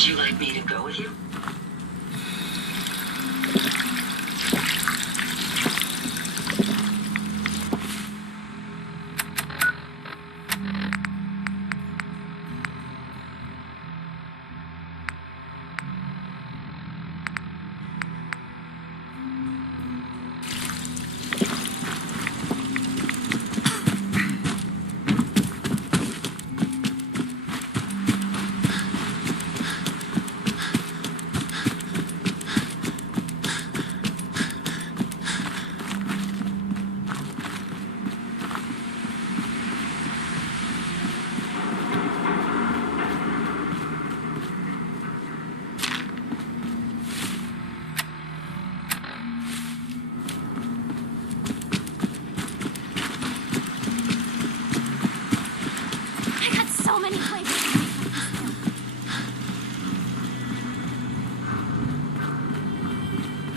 Would you like me to go with you?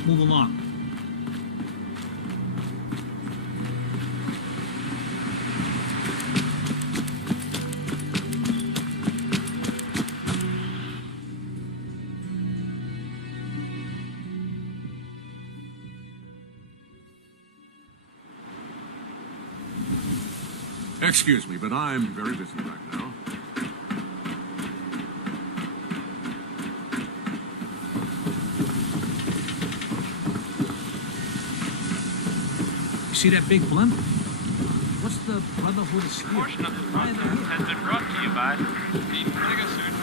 Move along. Excuse me, but I'm very busy right now. See that big blimp? What's the Brotherhood of Steel? A portion of this podcast has been brought to you by the Pegasus.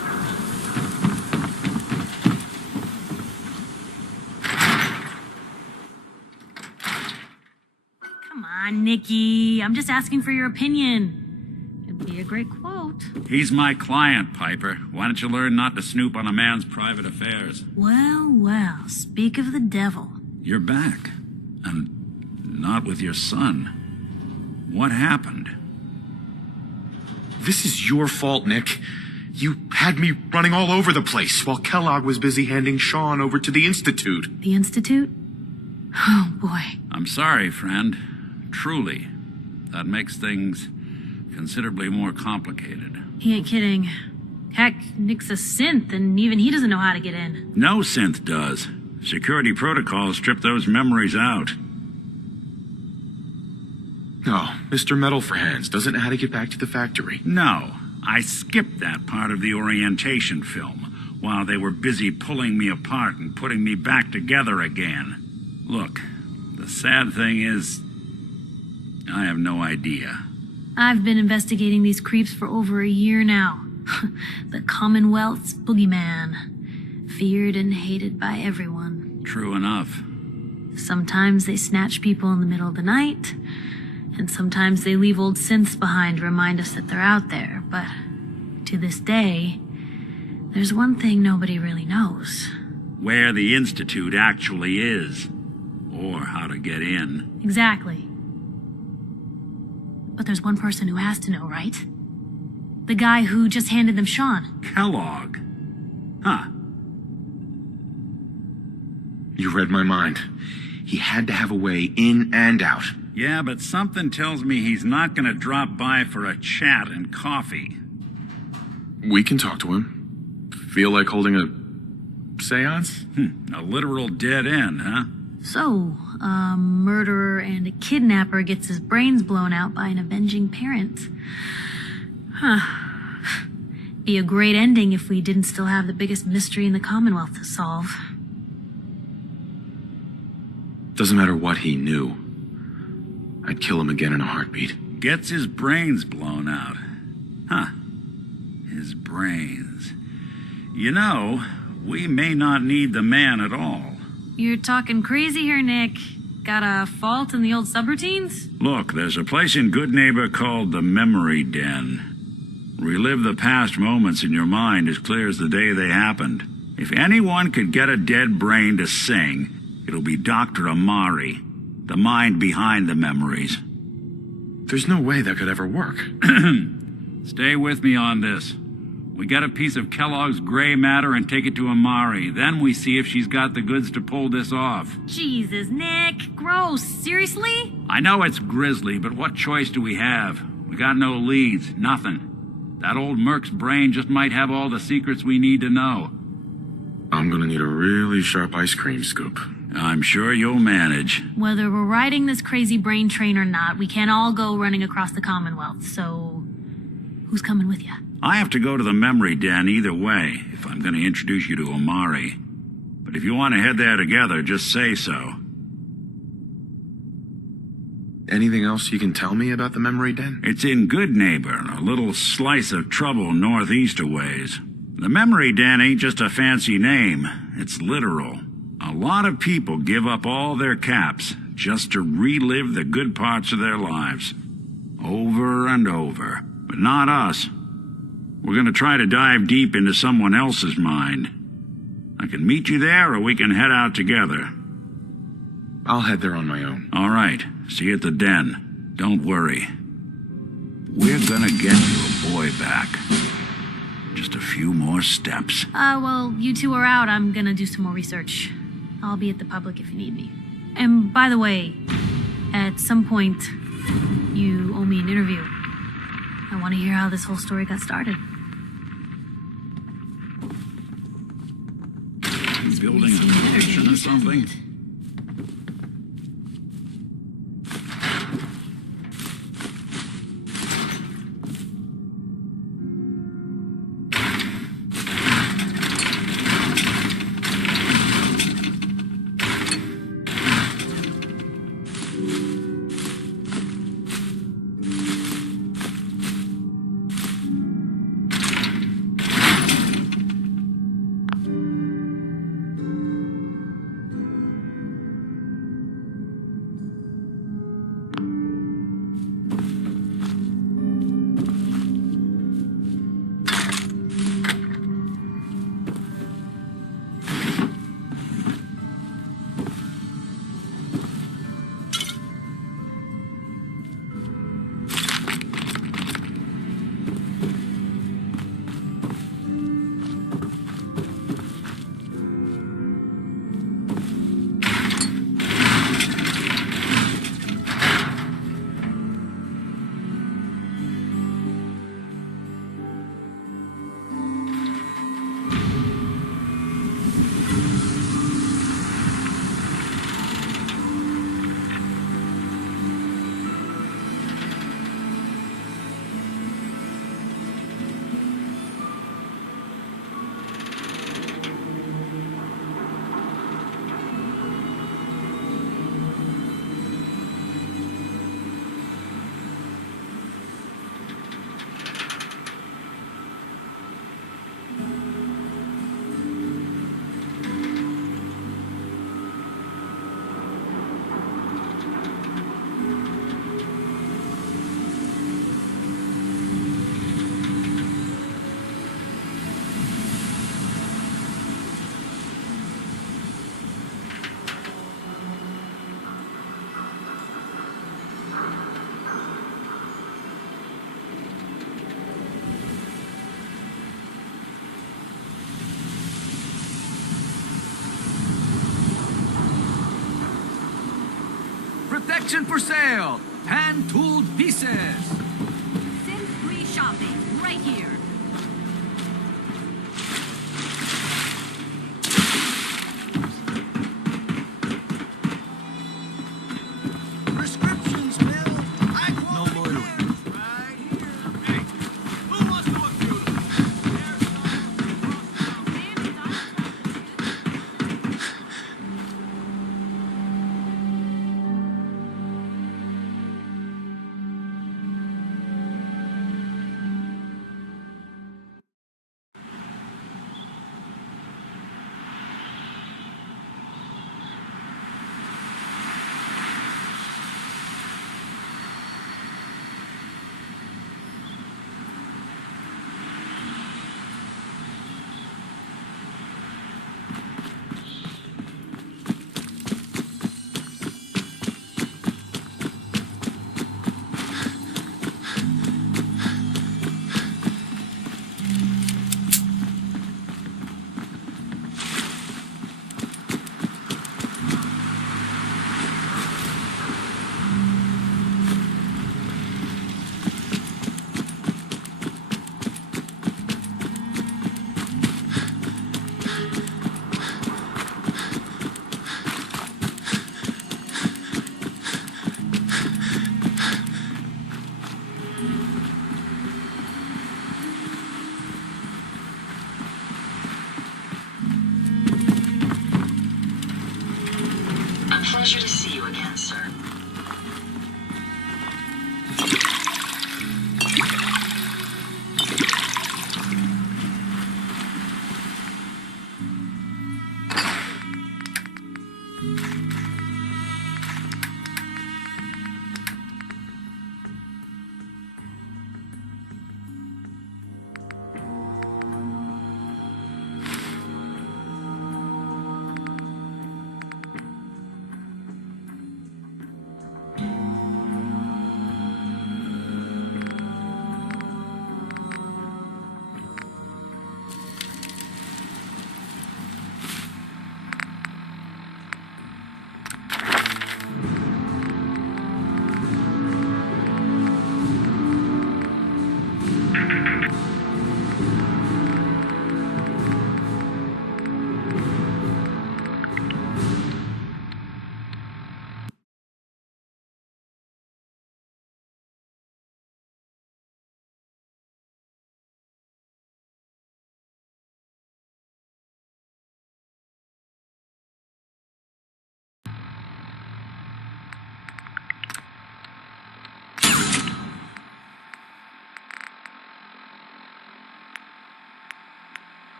Come on, Nikki. I'm just asking for your opinion. It'd be a great quote. He's my client, Piper. Why don't you learn not to snoop on a man's private affairs? Well, well, speak of the devil. You're back. And not with your son. What happened? This is your fault, Nick. You had me running all over the place while Kellogg was busy handing Sean over to the Institute. The Institute? Oh, boy. I'm sorry, friend. Truly. That makes things considerably more complicated. He ain't kidding. Heck, Nick's a synth, and even he doesn't know how to get in. No synth does. Security protocols strip those memories out. Oh, Mr. Metal for Hands doesn't know how to get back to the factory. No, I skipped that part of the orientation film while they were busy pulling me apart and putting me back together again. Look, the sad thing is, I have no idea. I've been investigating these creeps for over a year now. The Commonwealth's boogeyman. Feared and hated by everyone. True enough. Sometimes they snatch people in the middle of the night, and sometimes they leave old synths behind to remind us that they're out there. But to this day, there's one thing nobody really knows. Where the Institute actually is. Or how to get in. Exactly. But there's one person who has to know, right? The guy who just handed them Sean. Kellogg. Huh. You read my mind. He had to have a way in and out. Yeah, but something tells me he's not gonna drop by for a chat and coffee. We can talk to him. Feel like holding a seance? A literal dead end, huh? So, a murderer and a kidnapper gets his brains blown out by an avenging parent. Huh. Be a great ending if we didn't still have the biggest mystery in the Commonwealth to solve. Doesn't matter what he knew. I'd kill him again in a heartbeat. Gets his brains blown out. Huh. His brains. You know, we may not need the man at all. You're talking crazy here, Nick. Got a fault in the old subroutines? Look, there's a place in Good Neighbor called the Memory Den. Relive the past moments in your mind as clear as the day they happened. If anyone could get a dead brain to sing, it'll be Dr. Amari, the mind behind the memories. There's no way that could ever work. Stay with me on this. We get a piece of Kellogg's gray matter and take it to Amari. Then we see if she's got the goods to pull this off. Jesus, Nick. Gross. Seriously? I know it's grisly, but what choice do we have? We got no leads, nothing. That old Merc's brain just might have all the secrets we need to know. I'm gonna need a really sharp ice cream scoop. I'm sure you'll manage. Whether we're riding this crazy brain train or not, we can't all go running across the Commonwealth, so who's coming with you? I have to go to the memory den either way if I'm going to introduce you to Omari. But if you want to head there together, just say so. Anything else you can tell me about the memory den? It's in Good Neighbor, a little slice of trouble northeast a ways. The memory den ain't just a fancy name, it's literal. A lot of people give up all their caps just to relive the good parts of their lives. Over and over. But not us. We're gonna try to dive deep into someone else's mind. I can meet you there, or we can head out together. I'll head there on my own. All right. See you at the den. Don't worry. We're gonna get your boy back. Just a few more steps. Well, you two are out. I'm gonna do some more research. I'll be at the public if you need me. And by the way, at some point, you owe me an interview. I want to hear how this whole story got started. Building a addiction or something? Protection for sale! Hand-tooled pieces! Sin-free shopping, right here. Prescriptions filled! No loitering. Right here. Hey, who wants to look through them? Pleasure to see you again, sir.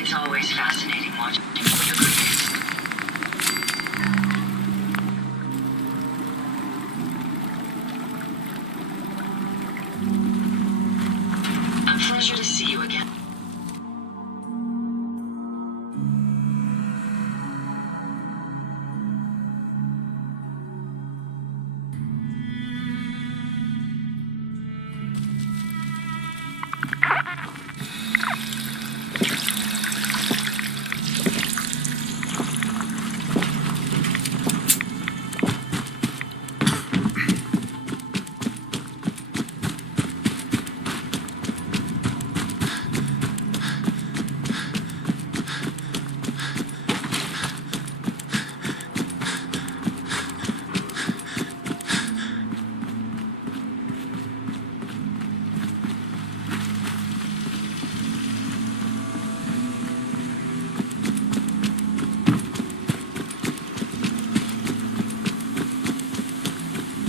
It's always fascinating watching your creators. A pleasure to see you again.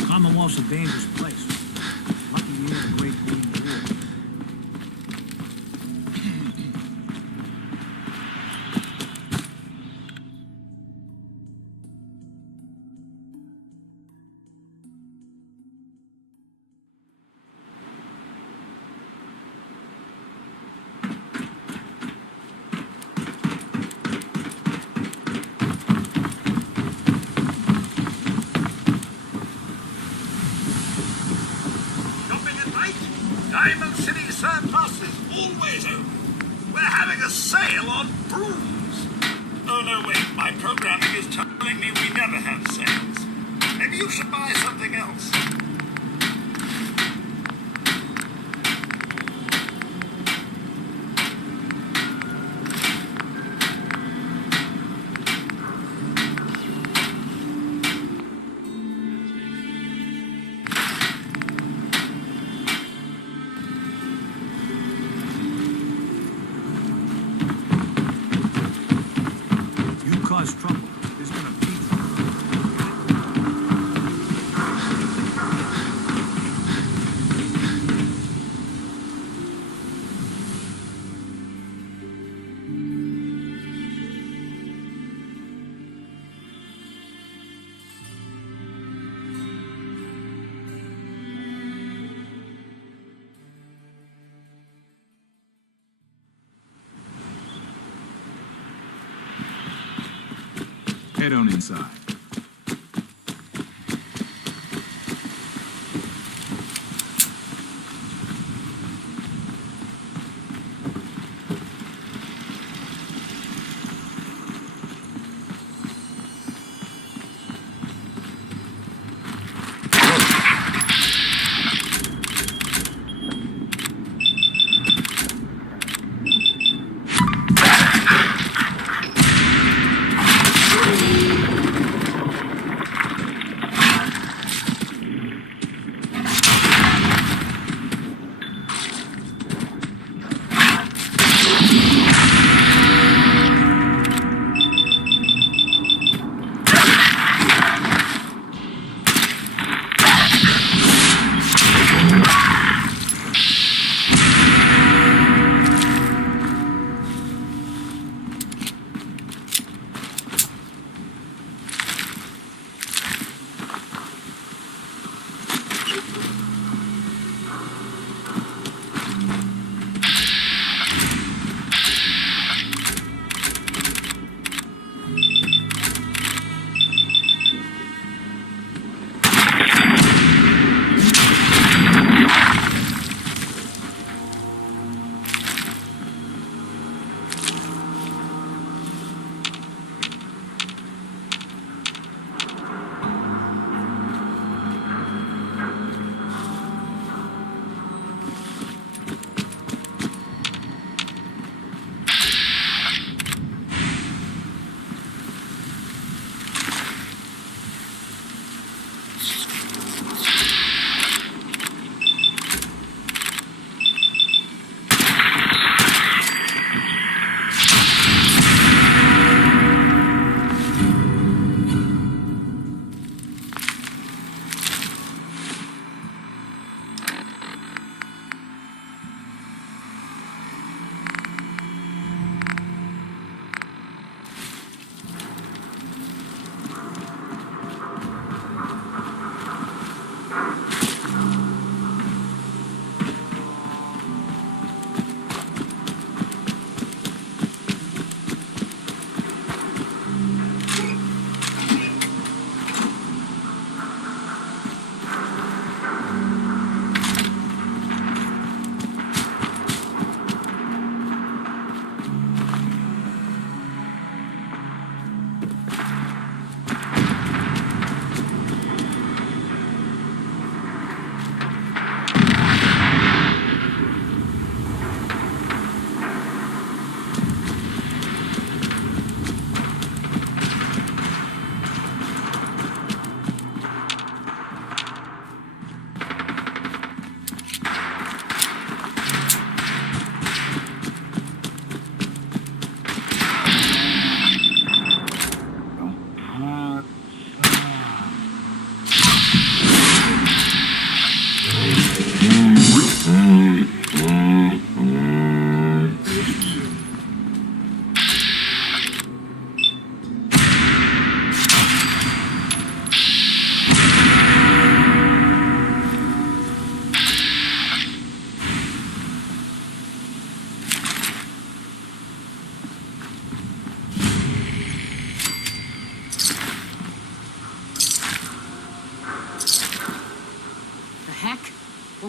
Commonwealth's a dangerous place. Lucky you have a great queen rule. Diamond City Surplus is always open. We're having a sale on brooms. Oh, no, wait. My programming is telling me we never have sales. Maybe you should buy something else. Cause trouble. There's gonna be trouble. Head on inside.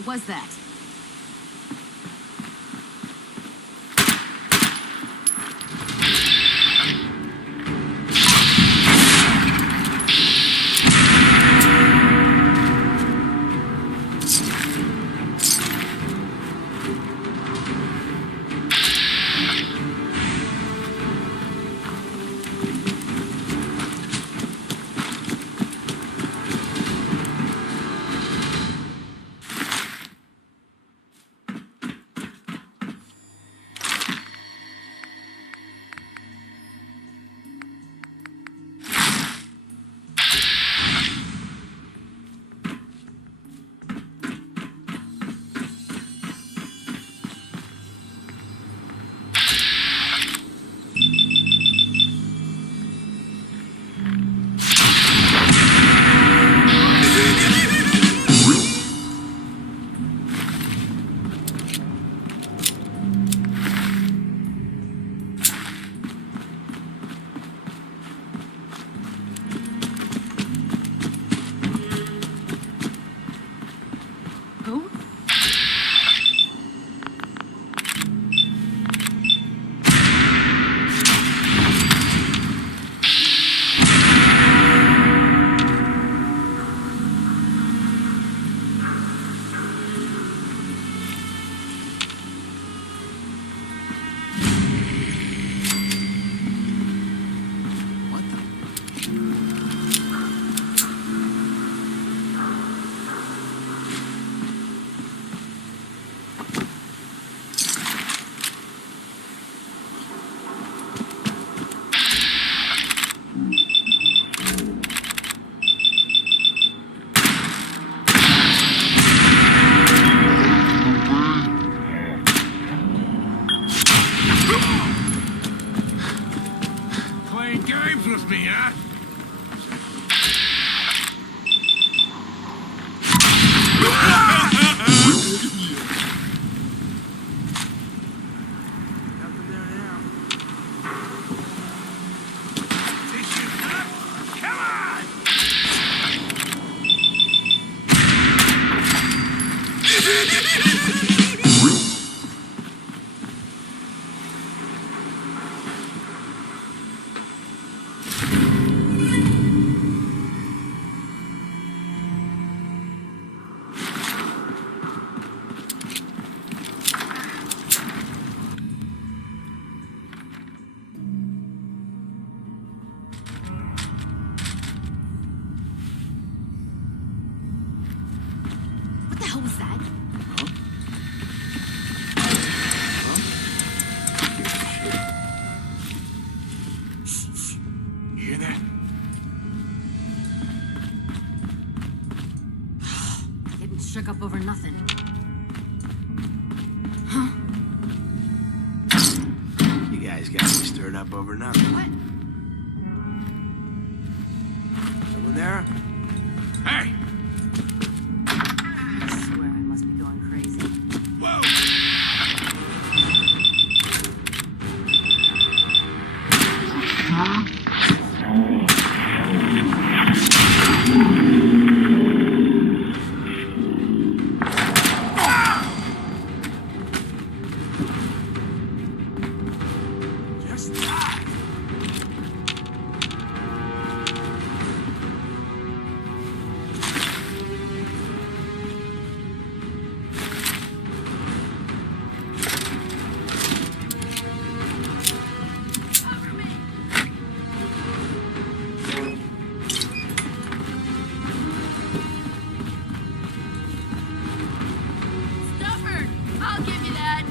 What was that? Who? What the? Playing games with me, huh? Nothing there now. Dishes, huh? Come on! What the hell was that? You hear that? Getting shook up over nothing. You guys got me stirred up over nothing. What? Someone there? Hey! I swear I must be going crazy. Whoa! Just die. Stubborn! I'll give you that.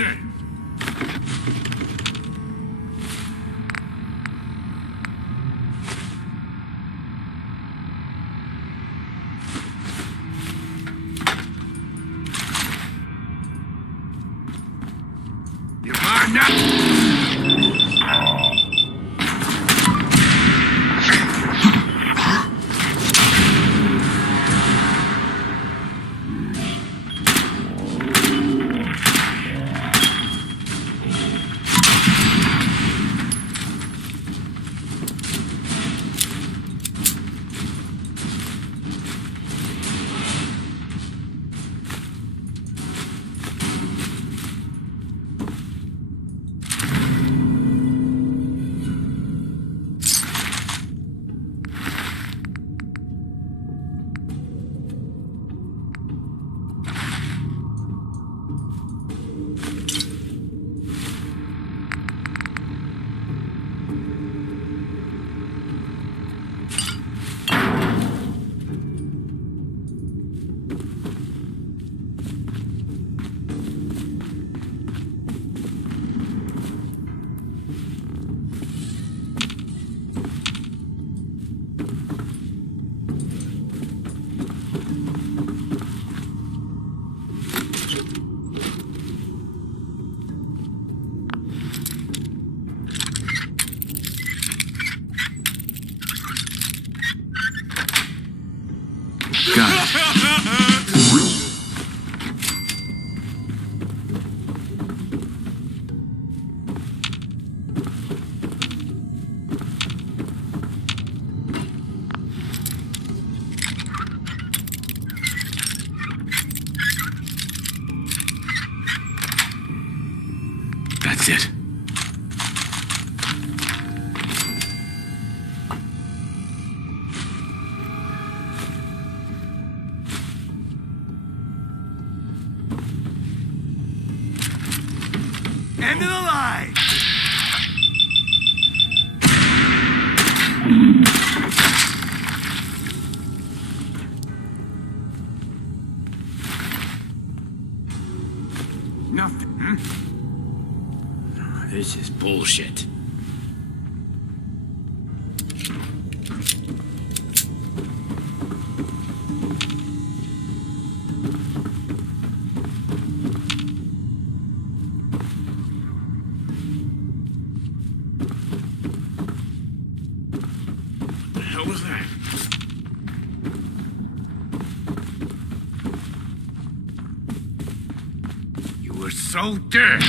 Easy! You mind now? Got it. That's it. End of the line! Nothing, hmm? This is bullshit. What the hell was that? You were so dead!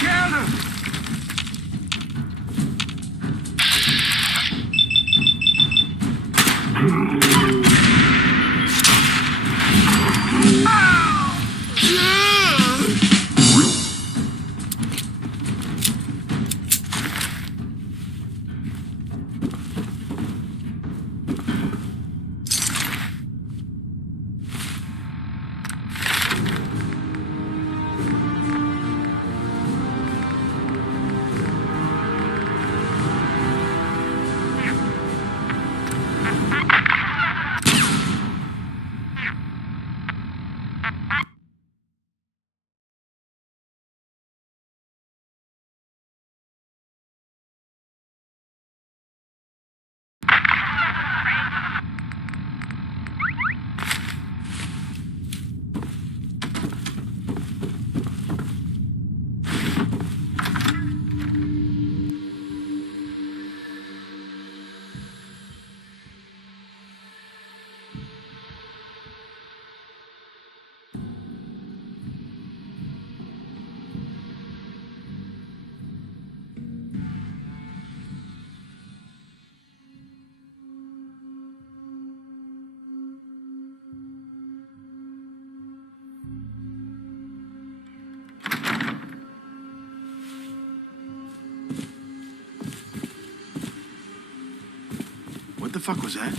Get him! What the fuck was that?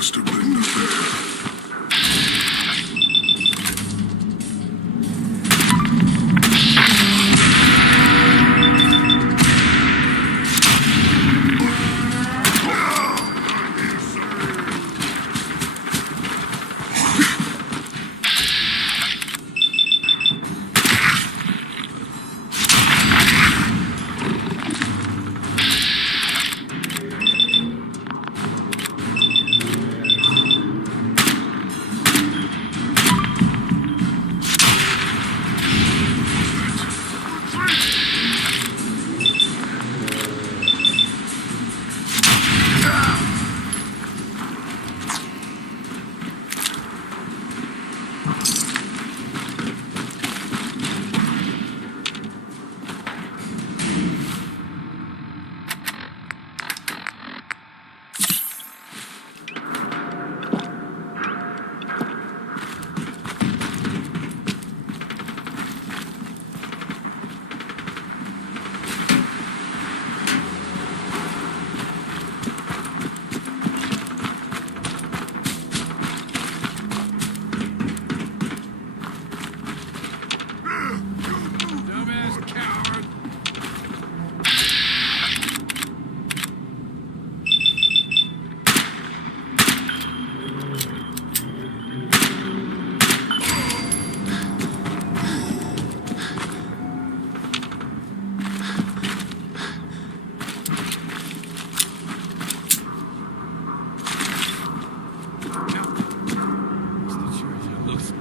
must have been the bear. Dumbass coward. Looks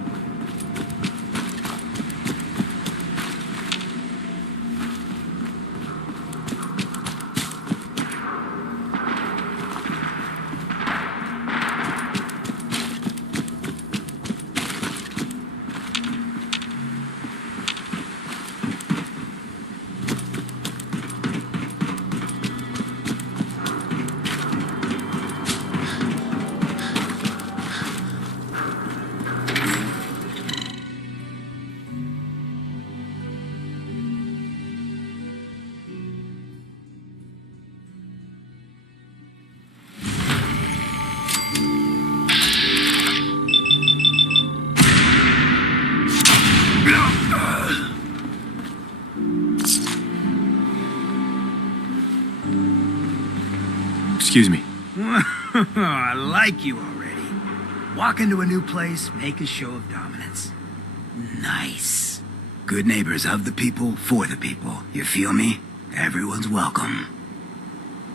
Excuse me. I like you already. Walk into a new place, make a show of dominance. Nice. Good neighbors of the people, for the people. You feel me? Everyone's welcome.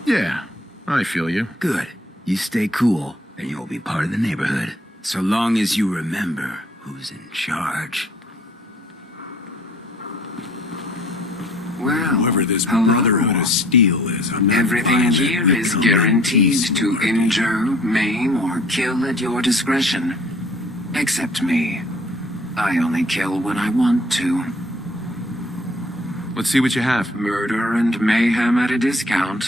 Yeah, I feel you. Good. You stay cool, and you'll be part of the neighborhood. So long as you remember who's in charge. Well, whoever this hello. Brotherhood of Steel is. I'm not Everything buying here that is liquor. guaranteed to injure, maim, or kill at your discretion. Except me. I only kill when I want to. Let's see what you have. Murder and mayhem at a discount.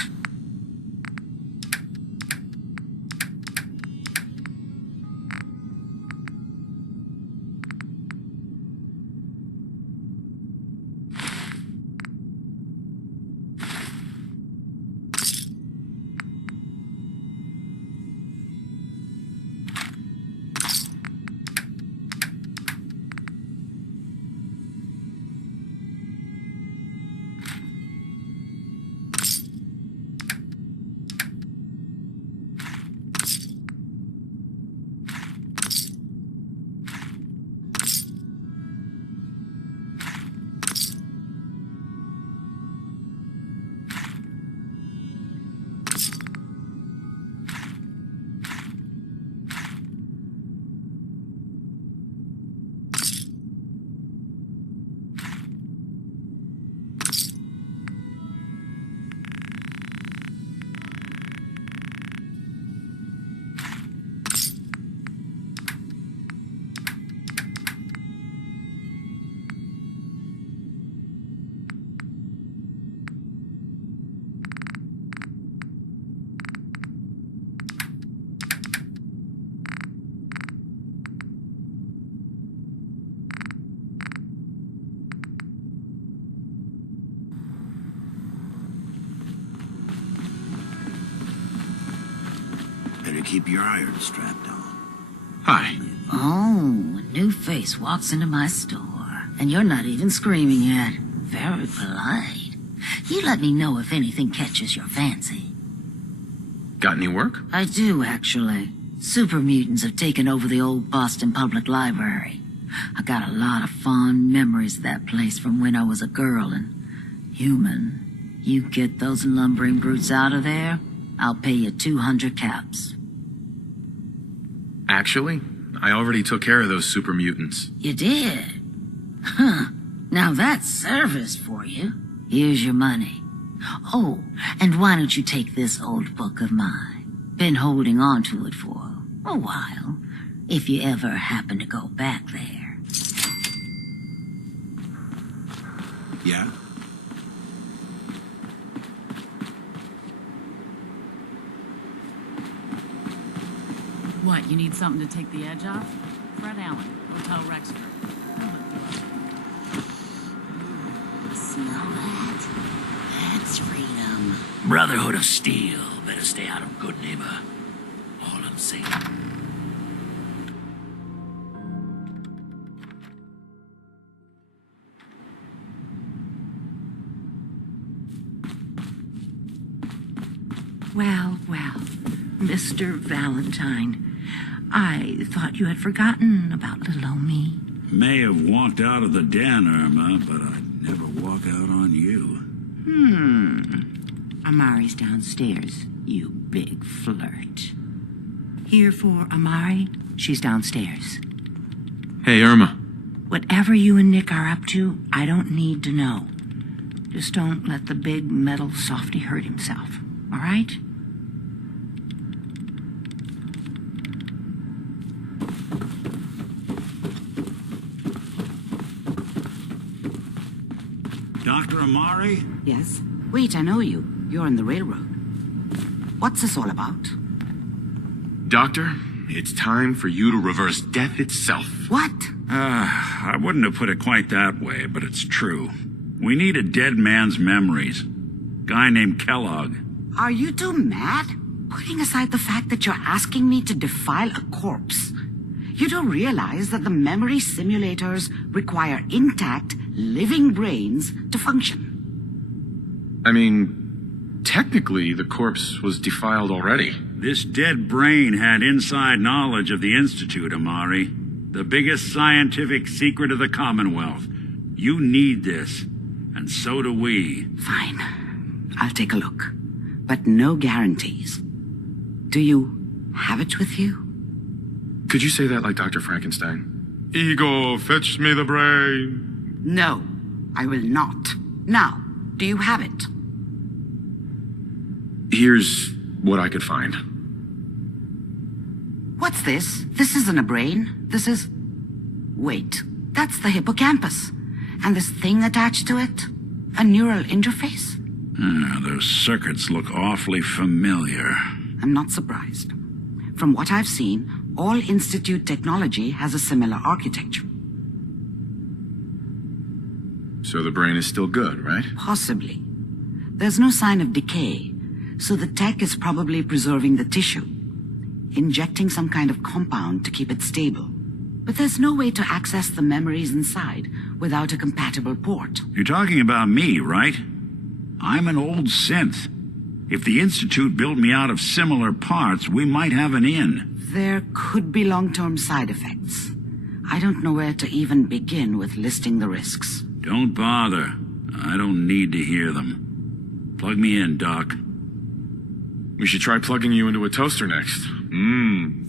keep your iron strapped on. Hi. Oh, a new face walks into my store, and you're not even screaming yet. Very polite. You let me know if anything catches your fancy. Got any work? I do, actually. Super mutants have taken over the old Boston Public Library. I got a lot of fond memories of that place from when I was a girl and human. You get those lumbering brutes out of there, I'll pay you 200 caps. Actually, I already took care of those super mutants. You did? Huh. Now that's service for you. Here's your money. Oh, and why don't you take this old book of mine? Been holding on to it for a while, if you ever happen to go back there. Yeah? What, you need something to take the edge off? Fred Allen, Hotel Rexford. Smell that? That's freedom. Brotherhood of Steel. Better stay out of Good Neighbor. All I'm saying. Well, Mr. Valentine, I thought you had forgotten about little old me. May have walked out of the den, Irma, but I'd never walk out on you. Amari's downstairs, you big flirt. Here for Amari, she's downstairs. Hey, Irma. Whatever you and Nick are up to, I don't need to know. Just don't let the big metal softy hurt himself, all right? Dr. Amari? Yes? Wait, I know you. You're on the railroad. What's this all about? Doctor, it's time for you to reverse death itself. What? I wouldn't have put it quite that way, but it's true. We need a dead man's memories. Guy named Kellogg. Are you two mad? Putting aside the fact that you're asking me to defile a corpse, you don't realize that the memory simulators require intact, living brains to function. I mean, technically, the corpse was defiled already. This dead brain had inside knowledge of the Institute, Amari. The biggest scientific secret of the Commonwealth. You need this, and so do we. Fine. I'll take a look. But no guarantees. Do you have it with you? Could you say that like Dr. Frankenstein? Ego, fetch me the brain. No, I will not. Now, do you have it? Here's what I could find. What's this? This isn't a brain. This is... Wait, that's the hippocampus. And this thing attached to it? A neural interface? Those circuits look awfully familiar. I'm not surprised. From what I've seen, all Institute technology has a similar architecture. So the brain is still good, right? Possibly. There's no sign of decay, so the tech is probably preserving the tissue, injecting some kind of compound to keep it stable. But there's no way to access the memories inside without a compatible port. You're talking about me, right? I'm an old synth. If the Institute built me out of similar parts, we might have an in. There could be long-term side effects. I don't know where to even begin with listing the risks. Don't bother. I don't need to hear them. Plug me in, Doc. We should try plugging you into a toaster next.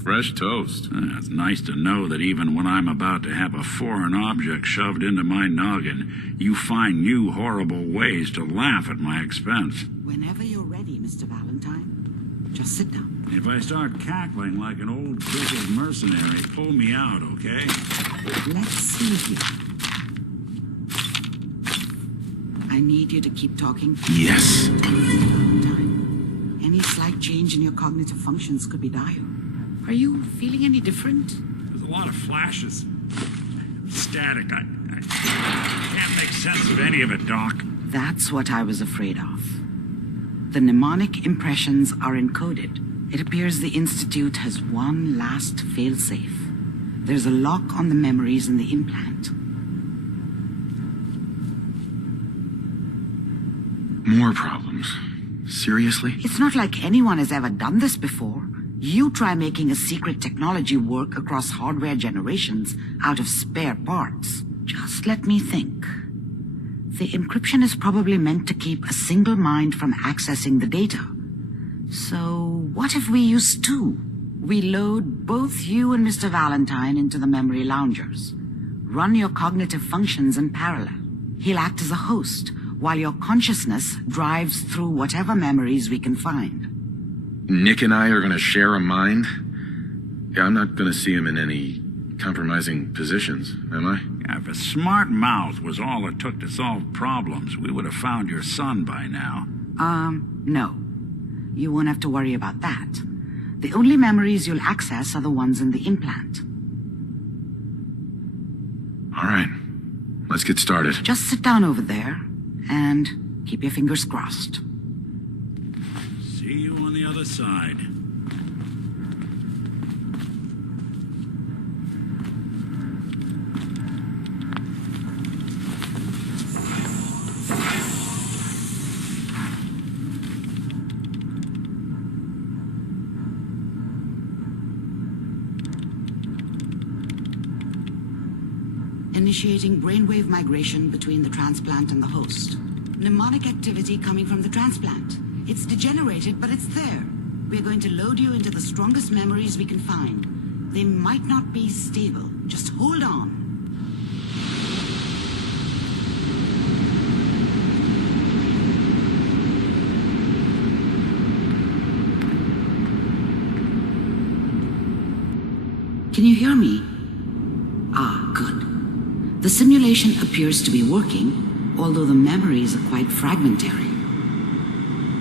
Fresh toast. It's nice to know that even when I'm about to have a foreign object shoved into my noggin, you find new horrible ways to laugh at my expense. Whenever you're ready, Mr. Valentine, just sit down. If I start cackling like an old crooked mercenary, pull me out, okay? Let's see here. I need you to keep talking. Yes. Valentine, any slight change in your cognitive functions could be dire. Are you feeling any different? There's a lot of flashes. Static. I can't make sense of any of it, Doc. That's what I was afraid of. The mnemonic impressions are encoded, It appears the Institute has one last failsafe. There's a lock on the memories in the implant. More problems. Seriously? It's not like anyone has ever done this before. You try making a secret technology work across hardware generations out of spare parts. Just let me think. The encryption is probably meant to keep a single mind from accessing the data. So what if we use two? We load both you and Mr. Valentine into the memory loungers. Run your cognitive functions in parallel. He'll act as a host, while your consciousness drives through whatever memories we can find. Nick and I are gonna share a mind? Yeah, I'm not gonna see him in any compromising positions, am I? Yeah, if a smart mouth was all it took to solve problems, we would have found your son by now. No. You won't have to worry about that. The only memories you'll access are the ones in the implant. All right. Let's get started. Just sit down over there and keep your fingers crossed. See you on the other side. Initiating brainwave migration between the transplant and the host. Mnemonic activity coming from the transplant. It's degenerated, but it's there. We're going to load you into the strongest memories we can find. They might not be stable. Just hold on. Can you hear me? Ah, good. The simulation appears to be working, although the memories are quite fragmentary.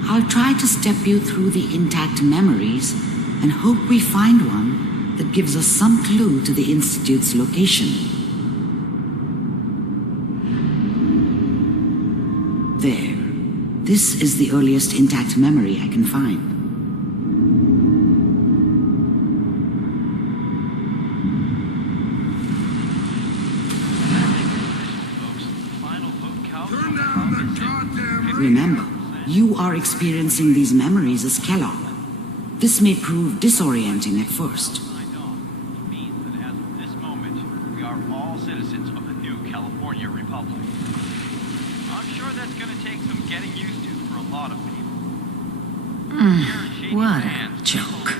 I'll try to step you through the intact memories and hope we find one that gives us some clue to the Institute's location. There. This is the earliest intact memory I can find. Remember, you are experiencing these memories as Kellogg. This may prove disorienting at first. It means that as of this moment, we are all citizens of the new California Republic. I'm sure that's going to take some getting used to for a lot of people. What a joke.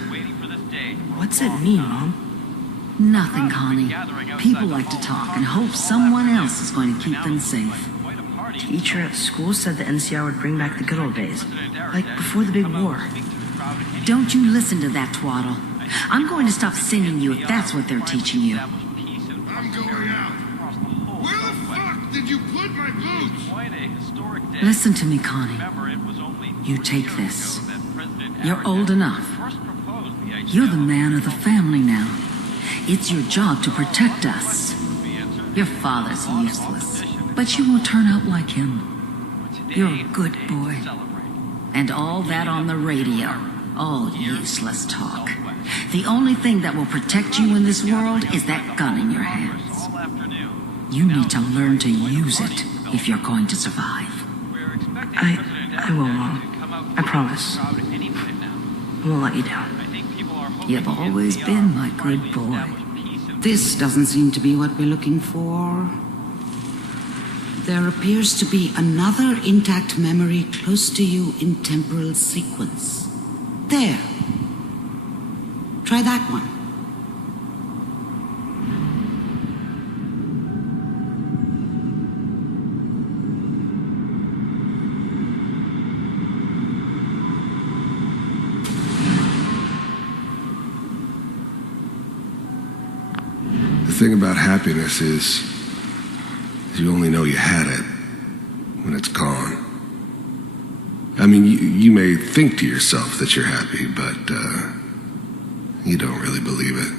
What's it mean, Mom? Nothing, Connie. People like to talk and hope someone else is going to keep them safe. Teacher at school said the NCR would bring back the good old days, like before the big war. Don't you listen to that twaddle. I'm going to stop singing you if that's what they're teaching you. I'm going out. Where the fuck did you put my boots? Listen to me, Connie. You take this. You're old enough. You're the man of the family now. It's your job to protect us. Your father's useless, but you won't turn out like him. You're a good boy. And all that on the radio, all useless talk. The only thing that will protect you in this world is that gun in your hands. You need to learn to use it if you're going to survive. I will, Mom. I promise. I won't let you down. You've always been my good boy. This doesn't seem to be what we're looking for. There appears to be another intact memory close to you in temporal sequence. There. Try that one. The thing about happiness is you only know you had it when it's gone. I mean, you may think to yourself that you're happy, but you don't really believe it.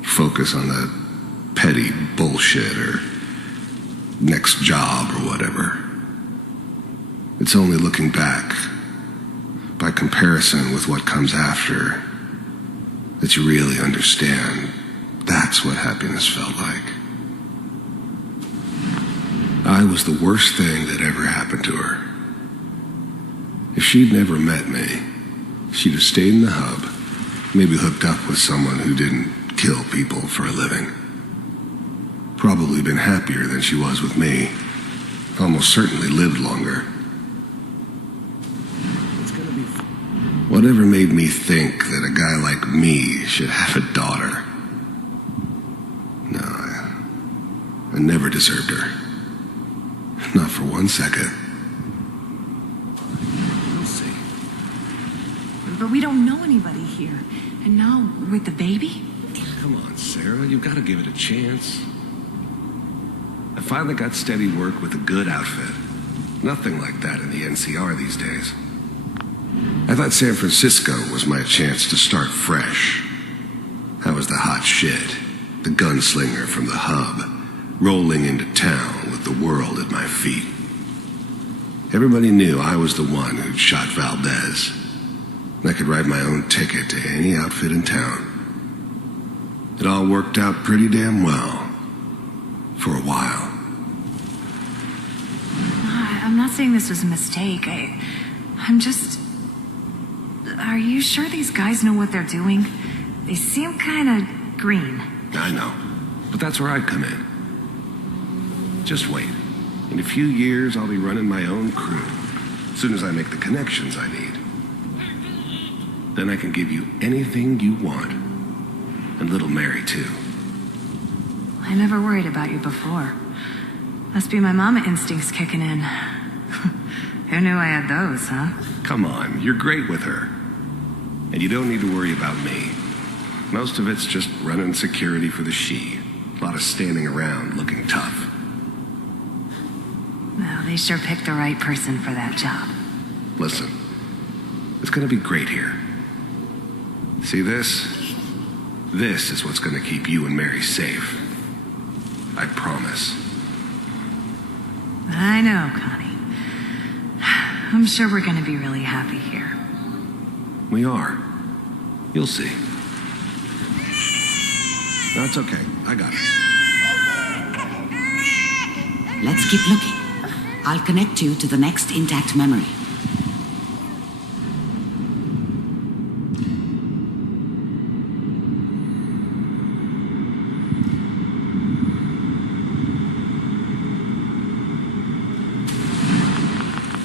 You focus on the petty bullshit or next job or whatever. It's only looking back, by comparison with what comes after, that you really understand that's what happiness felt like. I was the worst thing that ever happened to her. If she'd never met me, she'd have stayed in the hub, maybe hooked up with someone who didn't kill people for a living. Probably been happier than she was with me. Almost certainly lived longer. Whatever made me think that a guy like me should have a daughter? No, I never deserved her. Not for 1 second. We'll see. But we don't know anybody here. And now, with the baby? Come on, Sarah, you've got to give it a chance. I finally got steady work with a good outfit. Nothing like that in the NCR these days. I thought San Francisco was my chance to start fresh. I was the hot shit, the gunslinger from the hub, rolling into town with the world at my feet. Everybody knew I was the one who'd shot Valdez. I could write my own ticket to any outfit in town. It all worked out pretty damn well. For a while. I'm not saying this was a mistake. I'm just... Are you sure these guys know what they're doing? They seem kind of green. I know. But that's where I come in. Just wait. In a few years, I'll be running my own crew. As soon as I make the connections I need. Then I can give you anything you want. And little Mary, too. I never worried about you before. Must be my mama instincts kicking in. Who knew I had those, huh? Come on, you're great with her. And you don't need to worry about me. Most of it's just running security for the she. A lot of standing around looking tough. Well, they sure picked the right person for that job. Listen, it's gonna be great here. See this? This is what's gonna keep you and Mary safe. I promise. I know, Connie. I'm sure we're gonna be really happy here. We are. You'll see. That's okay. I got it. Let's keep looking. I'll connect you to the next intact memory.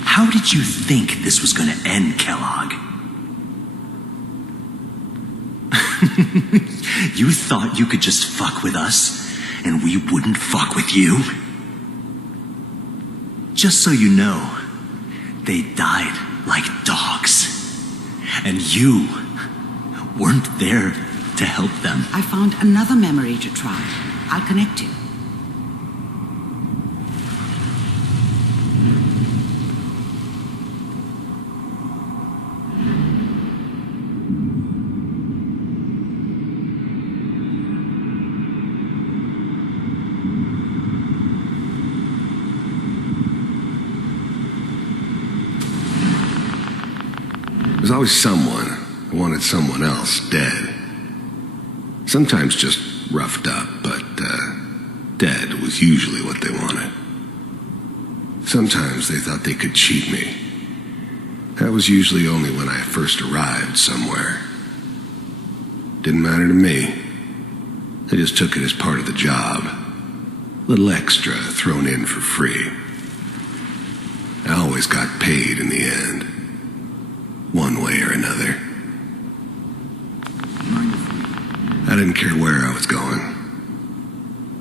How did you think this was going to end, Kellogg? You thought you could just fuck with us, and we wouldn't fuck with you? Just so you know, they died like dogs. And you weren't there to help them. I found another memory to try. I'll connect you. There's always someone who wanted someone else dead. Sometimes just roughed up, but dead was usually what they wanted. Sometimes they thought they could cheat me. That was usually only when I first arrived somewhere. Didn't matter to me. They just took it as part of the job. A little extra thrown in for free. I always got paid in the end. One way or another. I didn't care where I was going.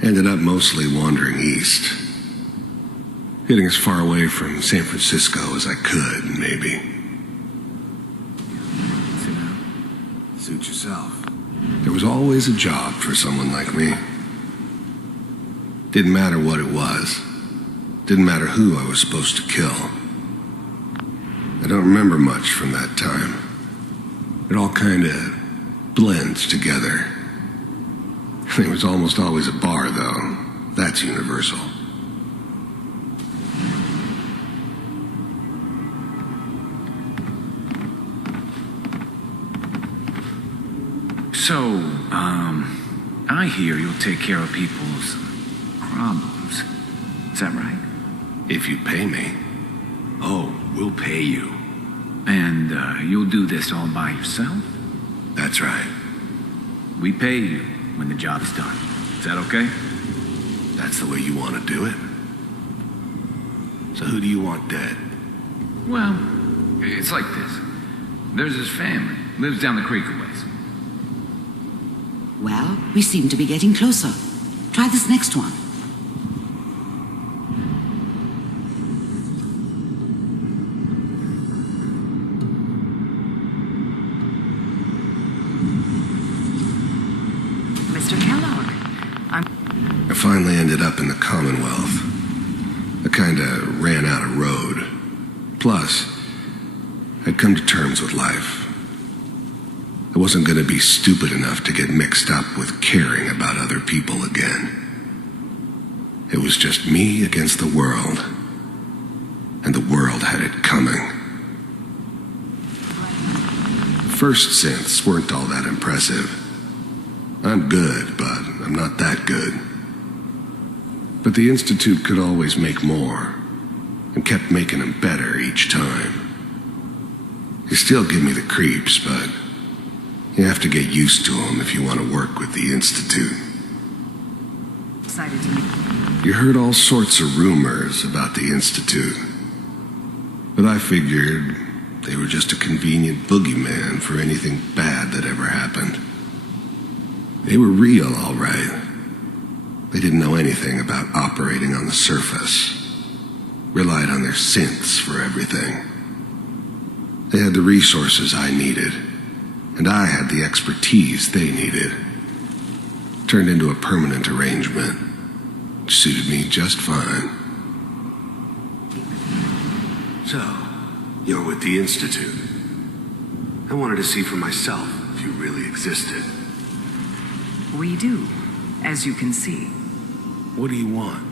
Ended up mostly wandering east. Getting as far away from San Francisco as I could, maybe. Suit yourself. There was always a job for someone like me. Didn't matter what it was. Didn't matter who I was supposed to kill. I don't remember much from that time. It all kind of blends together. There was almost always a bar, though. That's universal. So, I hear you'll take care of people's problems. Is that right? If you pay me. Oh, we'll pay you. And, you'll do this all by yourself? That's right. We pay you when the job's done. Is that okay? That's the way you want to do it? So who do you want dead? Well, it's like this. There's his family. Lives down the creek a ways. Well, we seem to be getting closer. Try this next one. Mr. Kellogg, I finally ended up in the Commonwealth. I kinda ran out of road. Plus, I'd come to terms with life. I wasn't gonna be stupid enough to get mixed up with caring about other people again. It was just me against the world. And the world had it coming. The first synths weren't all that impressive. I'm good, but I'm not that good. But the Institute could always make more, and kept making them better each time. They still give me the creeps, but you have to get used to them if you want to work with the Institute. excited to meet you. You heard all sorts of rumors about the Institute, but I figured they were just a convenient boogeyman for anything bad that ever happened. They were real, all right. They didn't know anything about operating on the surface. Relied on their synths for everything. They had the resources I needed, and I had the expertise they needed. Turned into a permanent arrangement, which suited me just fine. So, you're with the Institute. I wanted to see for myself if you really existed. We do, as you can see. What do you want?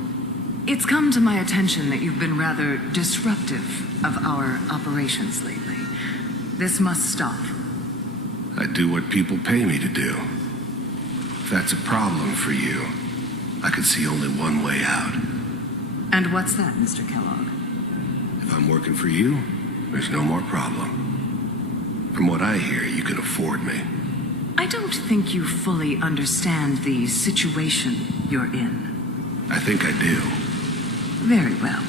It's come to my attention that you've been rather disruptive of our operations lately. This must stop. I do what people pay me to do. If that's a problem for you, I could see only one way out. And what's that, Mr. Kellogg? If I'm working for you, there's no more problem. From what I hear, you can afford me. I don't think you fully understand the situation you're in. I think I do. Very well.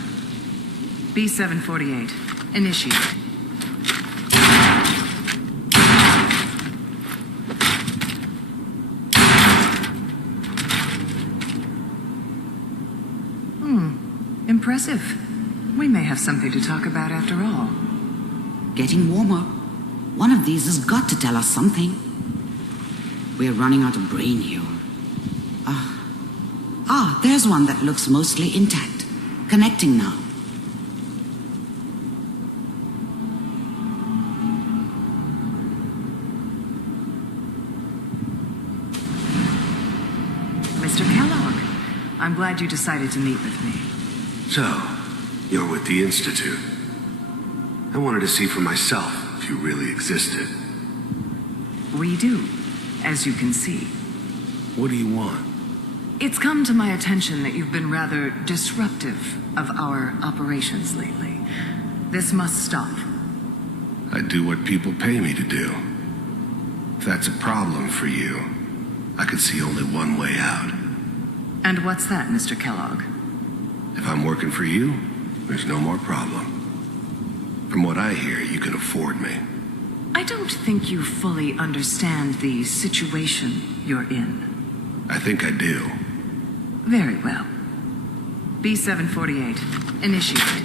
B-748, initiate. Impressive. We may have something to talk about after all. Getting warmer. One of these has got to tell us something. We're running out of brain here. There's one that looks mostly intact. Connecting now. Mr. Kellogg, I'm glad you decided to meet with me. So, you're with the Institute. I wanted to see for myself if you really existed. We do, as you can see. What do you want? It's come to my attention that you've been rather disruptive of our operations lately. This must stop. I do what people pay me to do. If that's a problem for you, I could see only one way out. And what's that, Mr. Kellogg? If I'm working for you, there's no more problem. From what I hear, you can afford me. I don't think you fully understand the situation you're in. I think I do. Very well. B-748, initiate.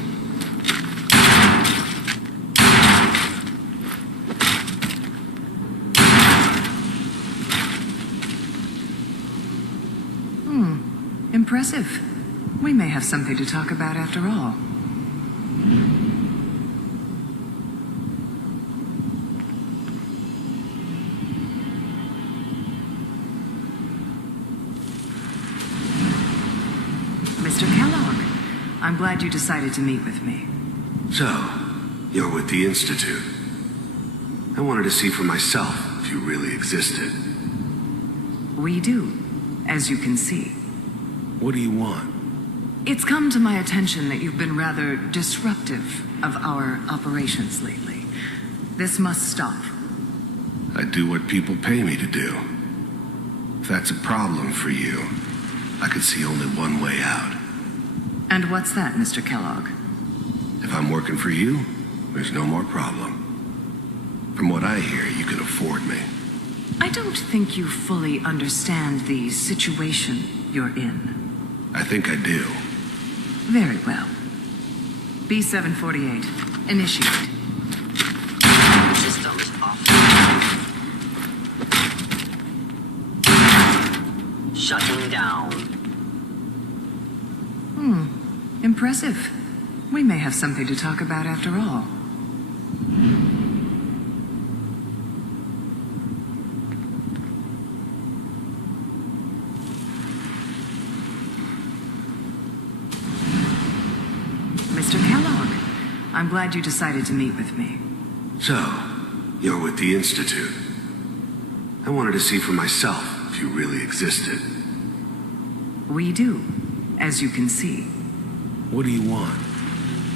Impressive. We may have something to talk about after all. Mr. Kellogg, I'm glad you decided to meet with me. So, you're with the Institute. I wanted to see for myself if you really existed. We do, as you can see. What do you want? It's come to my attention that you've been rather disruptive of our operations lately. This must stop. I do what people pay me to do. If that's a problem for you, I could see only one way out. And what's that, Mr. Kellogg? If I'm working for you, there's no more problem. From what I hear, you can afford me. I don't think you fully understand the situation you're in. I think I do. Very well. B-748, initiate. System is off. Shutting down. Impressive. We may have something to talk about after all. Mr. Kellogg, I'm glad you decided to meet with me. So, you're with the Institute. I wanted to see for myself if you really existed. We do, as you can see. What do you want?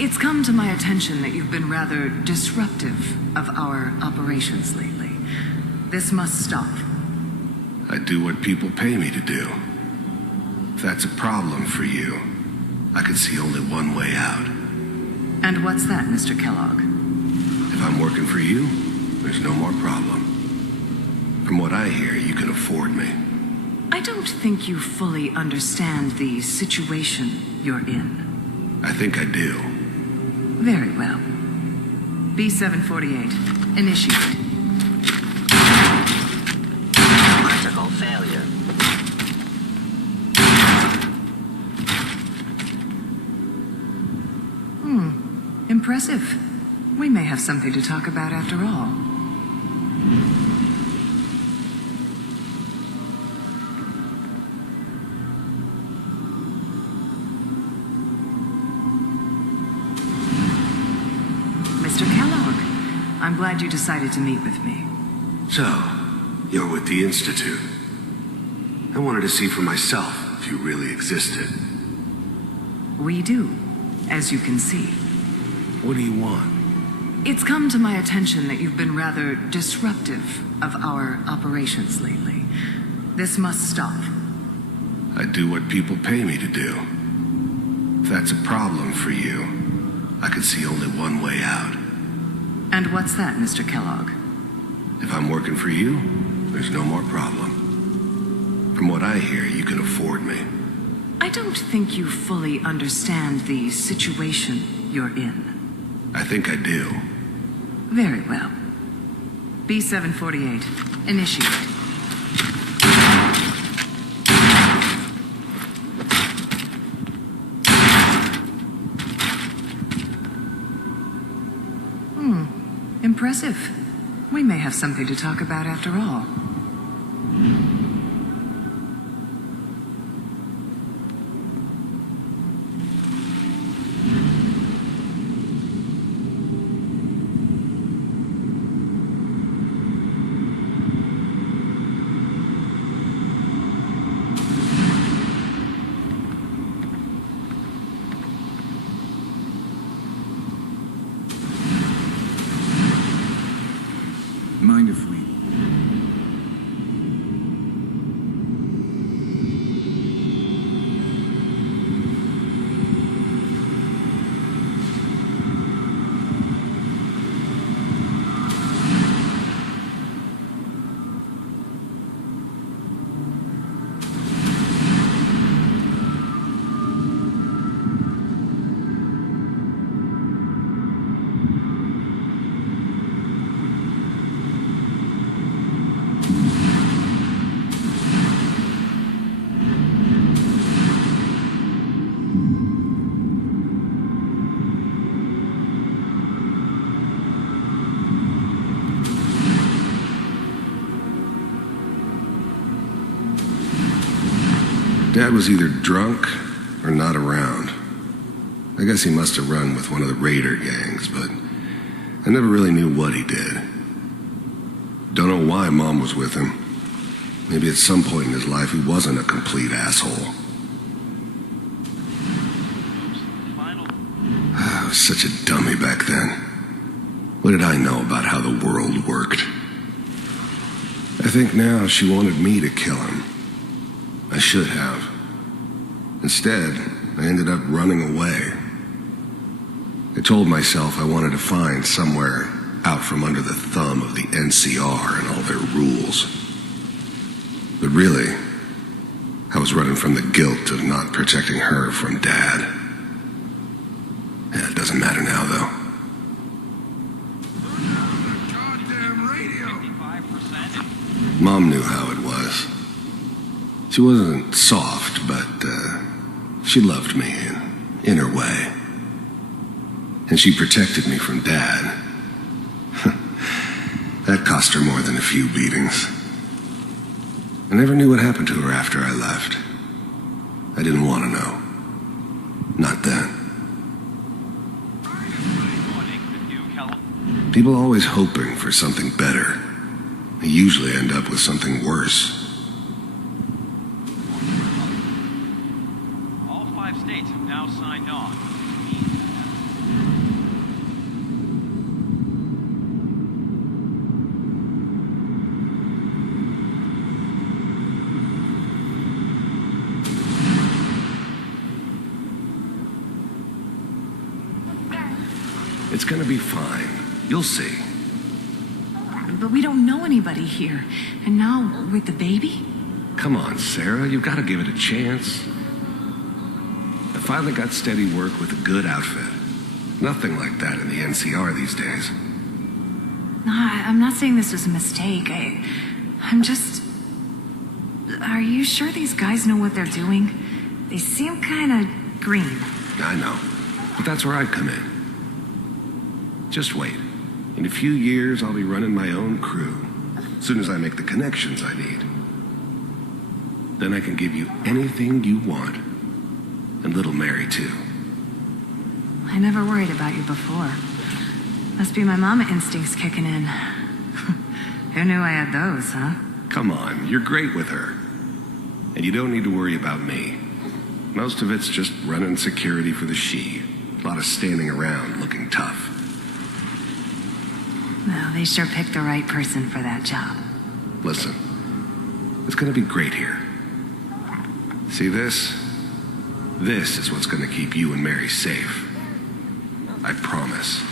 It's come to my attention that you've been rather disruptive of our operations lately. This must stop. I do what people pay me to do. If that's a problem for you, I could see only one way out. And what's that, Mr. Kellogg? If I'm working for you, there's no more problem. From what I hear, you can afford me. I don't think you fully understand the situation you're in. I think I do. Very well. B-748, initiate. Critical failure. Impressive. We may have something to talk about after all. Mr. Kellogg, I'm glad you decided to meet with me. So, you're with the Institute. I wanted to see for myself if you really existed. We do, as you can see. What do you want? It's come to my attention that you've been rather disruptive of our operations lately. This must stop. I do what people pay me to do. If that's a problem for you, I could see only one way out. And what's that, Mr. Kellogg? If I'm working for you, there's no more problem. From what I hear, you can afford me. I don't think you fully understand the situation you're in. I think I do. Very well. B-748, initiate. Impressive. We may have something to talk about after all. Mind if we... Dad was either drunk or not around. I guess he must have run with one of the raider gangs, but I never really knew what he did. Don't know why Mom was with him. Maybe at some point in his life he wasn't a complete asshole. I was such a dummy back then. What did I know about how the world worked? I think now she wanted me to kill him. I should have. Instead, I ended up running away. I told myself I wanted to find somewhere out from under the thumb of the NCR and all their rules. But really, I was running from the guilt of not protecting her from Dad. Yeah, it doesn't matter now, though. Mom knew how it was. She wasn't soft, but she loved me in her way. And she protected me from Dad. That cost her more than a few beatings. I never knew what happened to her after I left. I didn't want to know. Not then. People always hoping for something better. They usually end up with something worse. All 5 states have now signed on. It's gonna be fine. You'll see. But we don't know anybody here. And now, with the baby? Come on, Sarah. You've got to give it a chance. I finally got steady work with a good outfit. Nothing like that in the NCR these days. No, I'm not saying this was a mistake. I'm just... Are you sure these guys know what they're doing? They seem kind of green. I know. But that's where I come in. Just wait. In a few years, I'll be running my own crew. As soon as I make the connections I need. Then I can give you anything you want. And little Mary, too. I never worried about you before. Must be my mama instincts kicking in. Who knew I had those, huh? Come on, you're great with her. And you don't need to worry about me. Most of it's just running security for the she. A lot of standing around looking tough. Well, they sure picked the right person for that job. Listen, it's gonna be great here. See this? This is what's gonna keep you and Mary safe. I promise.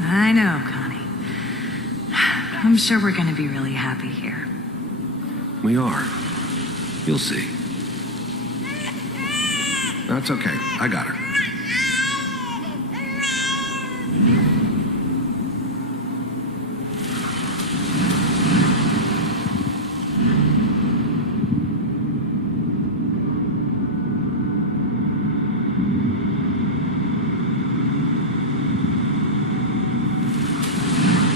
I know, Connie. I'm sure we're gonna be really happy here. We are. You'll see. That's okay. I got her.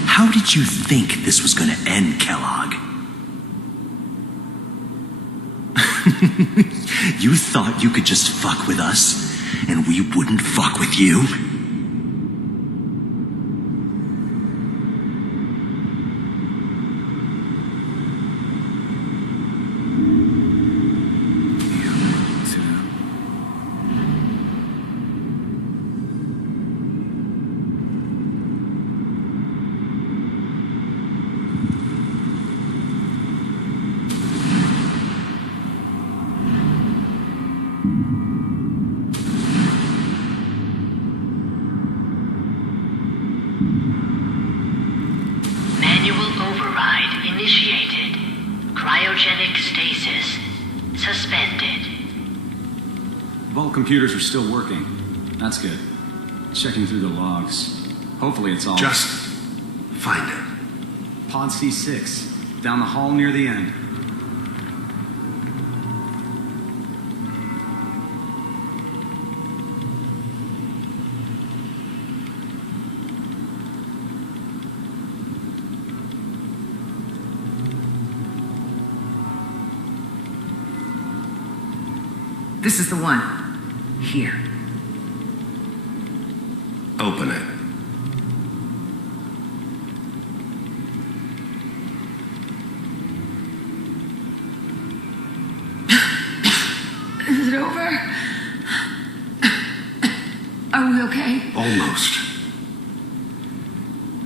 How did you think this was going to end, Kellogg? You thought you could just fuck with us, and we wouldn't fuck with you? Manual override initiated. Cryogenic stasis suspended. Vault computers are still working. That's good. Checking through the logs. Hopefully it's all... Just find it. Pod C6. Down the hall near the end. This is the one. Here. Open it. Is it over? Are we okay? Almost.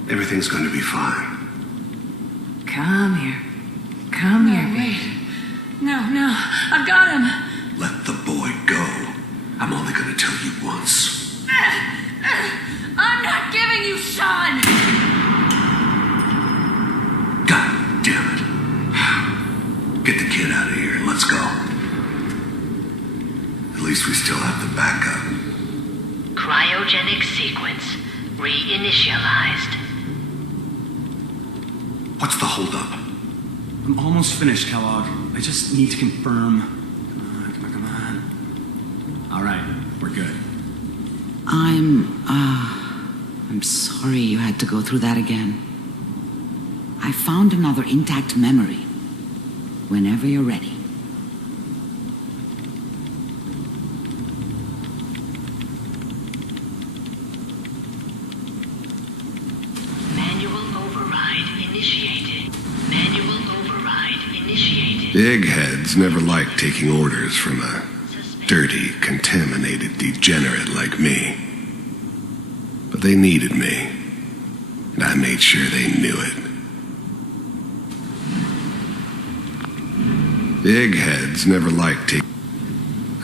Everything's going to be fine. Come here. Come here, babe. No, I've got him. Let the boy go. I'm only going to tell you once. I'm not giving you Sean. God damn it. Get the kid out of here and let's go. At least we still have the backup. Cryogenic sequence reinitialized. What's the holdup? I'm almost finished, Kellogg. I just need to confirm. Come on. All right, we're good. I'm sorry you had to go through that again. I found another intact memory. Whenever you're ready. Manual override initiated. Manual override initiated. The eggheads never liked taking orders from a dirty, contaminated degenerate like me. But they needed me, and I made sure they knew it. The eggheads never liked taking...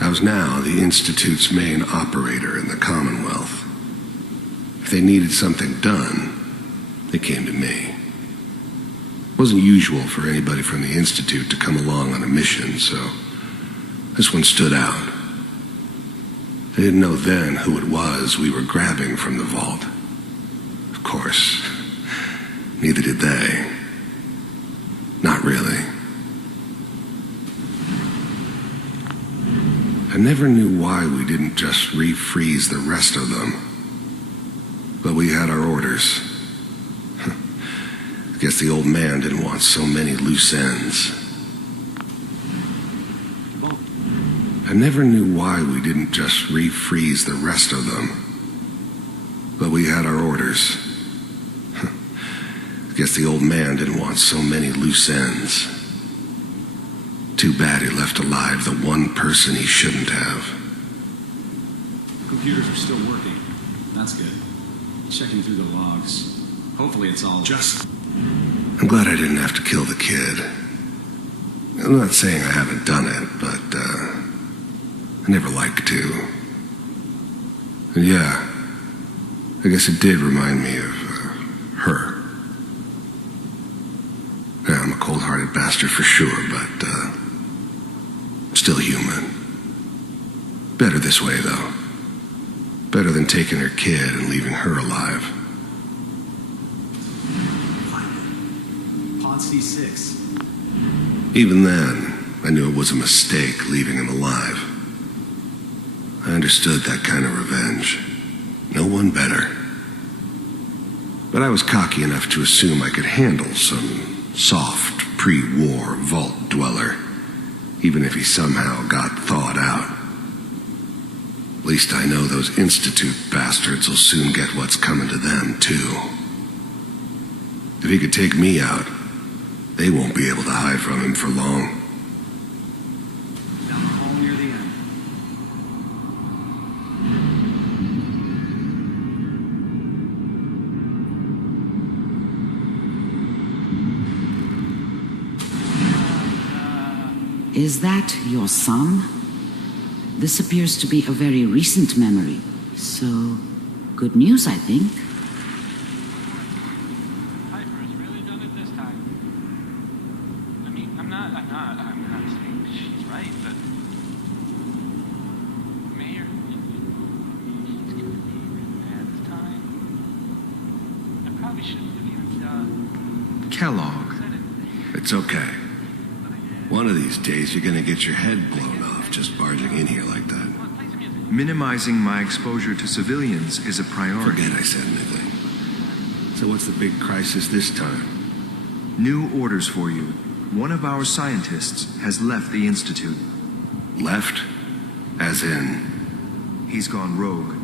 I was now the Institute's main operator in the Commonwealth. If they needed something done, they came to me. It wasn't usual for anybody from the Institute to come along on a mission, so this one stood out. I didn't know then who it was we were grabbing from the vault. Of course, neither did they. Not really. I never knew why we didn't just refreeze the rest of them. But we had our orders. I guess the old man didn't want so many loose ends. I never knew why we didn't just refreeze the rest of them. But we had our orders. I guess the old man didn't want so many loose ends. Too bad he left alive the one person he shouldn't have. Computers are still working. That's good. Checking through the logs. Hopefully it's all... I'm glad I didn't have to kill the kid. I'm not saying I haven't done it, but, I never liked to. And yeah, I guess it did remind me of, her. Yeah, I'm a cold-hearted bastard for sure, but, still human. Better this way, though. Better than taking her kid and leaving her alive. Pod C6. Even then, I knew it was a mistake leaving him alive. I understood that kind of revenge. No one better. But I was cocky enough to assume I could handle some soft, pre-war vault dweller, even if he somehow got thawed out. At least I know those Institute bastards will soon get what's coming to them, too. If he could take me out, they won't be able to hide from him for long. Down the hall near the end. Is that your son? This appears to be a very recent memory. So, good news, I think. Piper's really done it this time. I mean, I'm not saying she's right, but Mayor, she's gonna be really mad this time. I probably shouldn't have even done. Kellogg. It's okay. One of these days you're gonna get your head blown off just barging in here like that. Minimizing my exposure to civilians is a priority. Forget I said anything. So what's the big crisis this time? New orders for you. One of our scientists has left the Institute. Left? As in? He's gone rogue.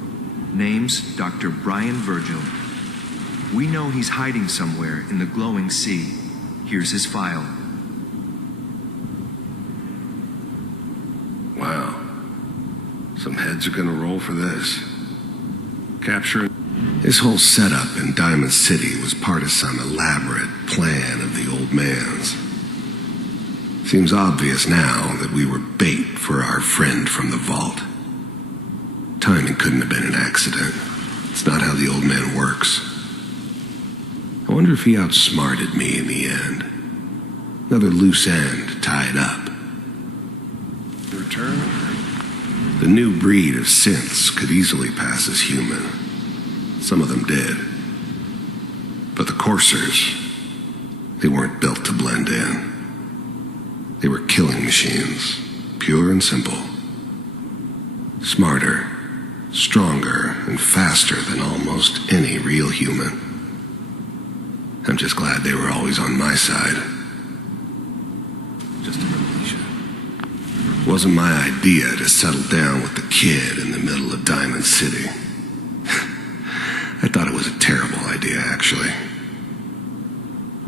Name's Dr. Brian Virgil. We know he's hiding somewhere in the glowing sea. Here's his file. Wow. Some heads are gonna roll for this. Capturing... This whole setup in Diamond City was part of some elaborate plan of the old man's. Seems obvious now that we were bait for our friend from the vault. Timing couldn't have been an accident. It's not how the old man works. I wonder if he outsmarted me in the end. Another loose end tied up. Return? The new breed of synths could easily pass as human. Some of them did. But the coursers, they weren't built to blend in. They were killing machines, pure and simple. Smarter, stronger, and faster than almost any real human. I'm just glad they were always on my side. Just a revelation. It wasn't my idea to settle down with the kid in the middle of Diamond City. I thought it was a terrible idea, actually.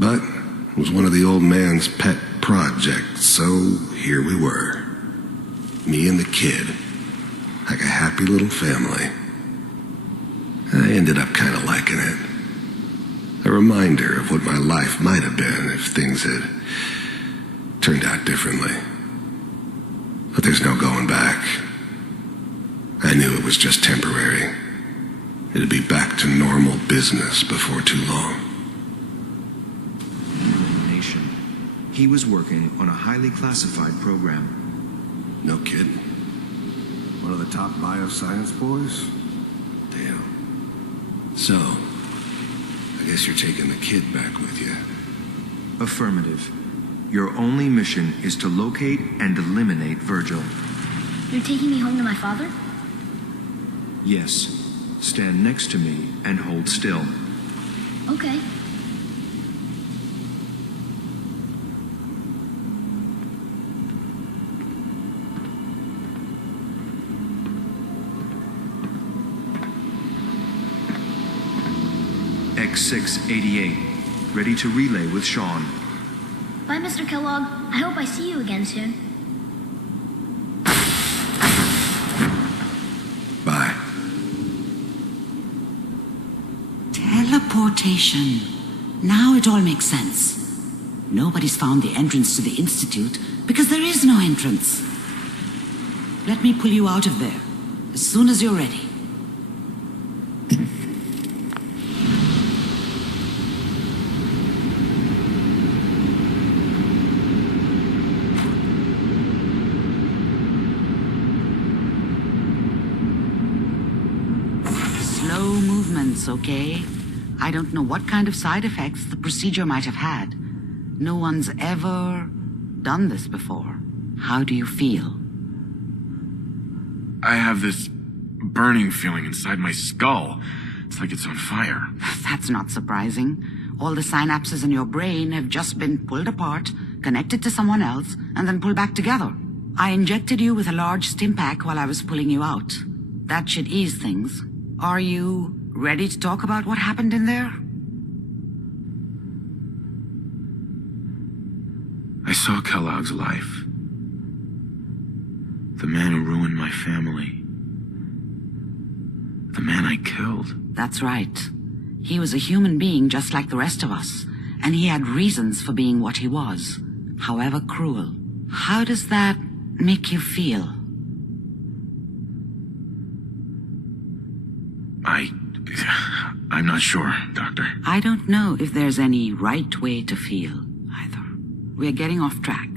But it was one of the old man's pet projects, so here we were. Me and the kid, like a happy little family. I ended up kind of liking it. A reminder of what my life might have been if things had turned out differently. But there's no going back. I knew it was just temporary. It'd be back to normal business before too long. Nation. He was working on a highly classified program. No kidding. One of the top bioscience boys? Damn. So, I guess you're taking the kid back with you. Affirmative. Your only mission is to locate and eliminate Virgil. You're taking me home to my father? Yes. Stand next to me and hold still. Okay. X688, ready to relay with Sean. Bye, Mr. Kellogg. I hope I see you again soon. Bye. Teleportation. Now it all makes sense. Nobody's found the entrance to the Institute because there is no entrance. Let me pull you out of there as soon as you're ready. Slow movements, okay? I don't know what kind of side effects the procedure might have had. No one's ever done this before. How do you feel? I have this burning feeling inside my skull. It's like it's on fire. That's not surprising. All the synapses in your brain have just been pulled apart, connected to someone else, and then pulled back together. I injected you with a large stim pack while I was pulling you out. That should ease things. Are you ready to talk about what happened in there? I saw Kellogg's life. The man who ruined my family. The man I killed. That's right. He was a human being just like the rest of us, and he had reasons for being what he was, however cruel. How does that make you feel? I'm not sure, Doctor. I don't know if there's any right way to feel, either. We're getting off track.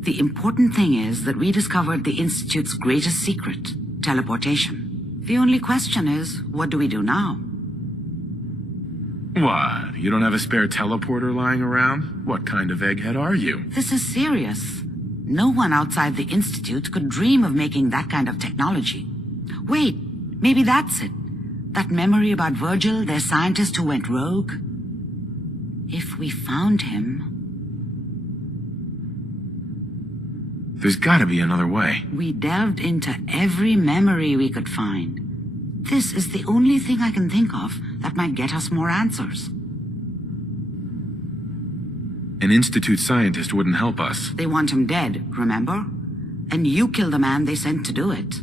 The important thing is that we discovered the Institute's greatest secret, teleportation. The only question is, what do we do now? What? You don't have a spare teleporter lying around? What kind of egghead are you? This is serious. No one outside the Institute could dream of making that kind of technology. Wait, maybe that's it. That memory about Virgil, their scientist who went rogue? If we found him... There's gotta be another way. We delved into every memory we could find. This is the only thing I can think of that might get us more answers. An Institute scientist wouldn't help us. They want him dead, remember? And you killed the man they sent to do it.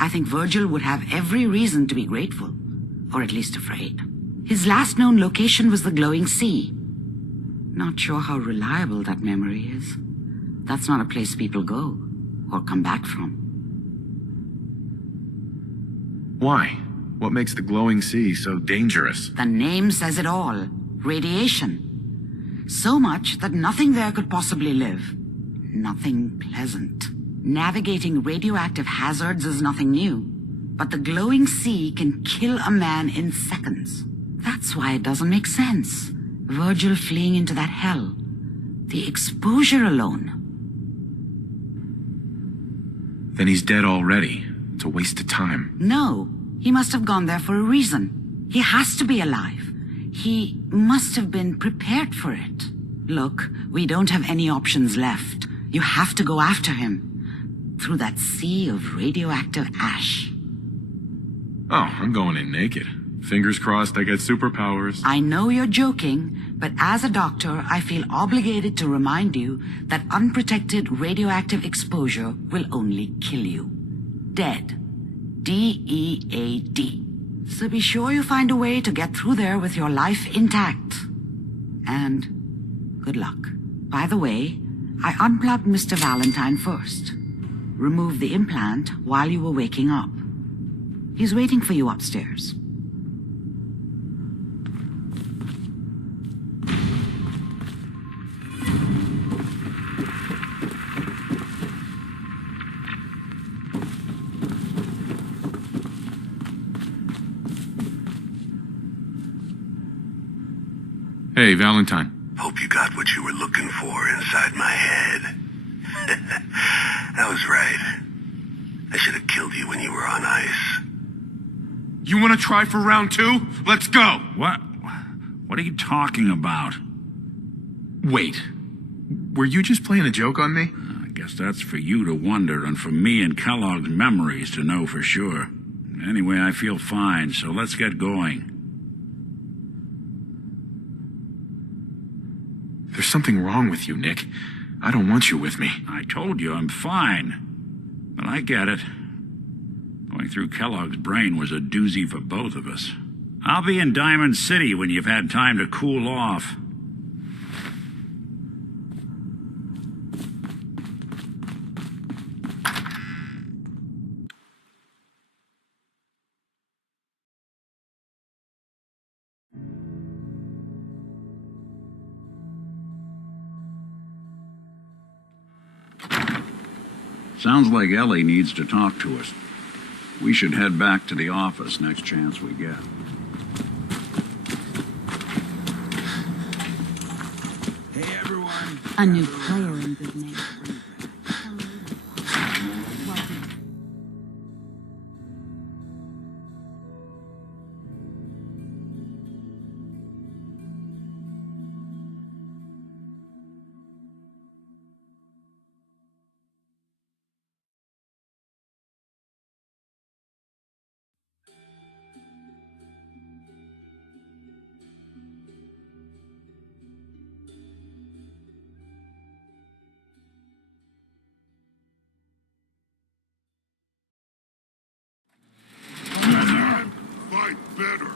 I think Virgil would have every reason to be grateful, or at least afraid. His last known location was the glowing sea. Not sure how reliable that memory is. That's not a place people go, or come back from. Why? What makes the glowing sea so dangerous? The name says it all. Radiation. So much that nothing there could possibly live. Nothing pleasant. Navigating radioactive hazards is nothing new. But the glowing sea can kill a man in seconds. That's why it doesn't make sense. Virgil fleeing into that hell. The exposure alone. Then he's dead already. It's a waste of time. No, he must have gone there for a reason. He has to be alive. He must have been prepared for it. Look, we don't have any options left. You have to go after him. Through that sea of radioactive ash. Oh, I'm going in naked. Fingers crossed I get superpowers. I know you're joking, but as a doctor, I feel obligated to remind you that unprotected radioactive exposure will only kill you. Dead. D-E-A-D. So be sure you find a way to get through there with your life intact. And good luck. By the way, I unplugged Mr. Valentine first. Removed the implant while you were waking up. He's waiting for you upstairs. Hey, Valentine. Hope you got what you were looking for inside my head. I was right. I should have killed you when you were on ice. You want to try for round 2? Let's go! What? What are you talking about? Wait. Were you just playing a joke on me? I guess that's for you to wonder, and for me and Kellogg's memories to know for sure. Anyway, I feel fine, so let's get going. There's something wrong with you, Nick. I don't want you with me. I told you I'm fine. But I get it. Going through Kellogg's brain was a doozy for both of us. I'll be in Diamond City when you've had time to cool off. Sounds like Ellie needs to talk to us. We should head back to the office next chance we get. Hey, everyone. A new player in good name. Fight better.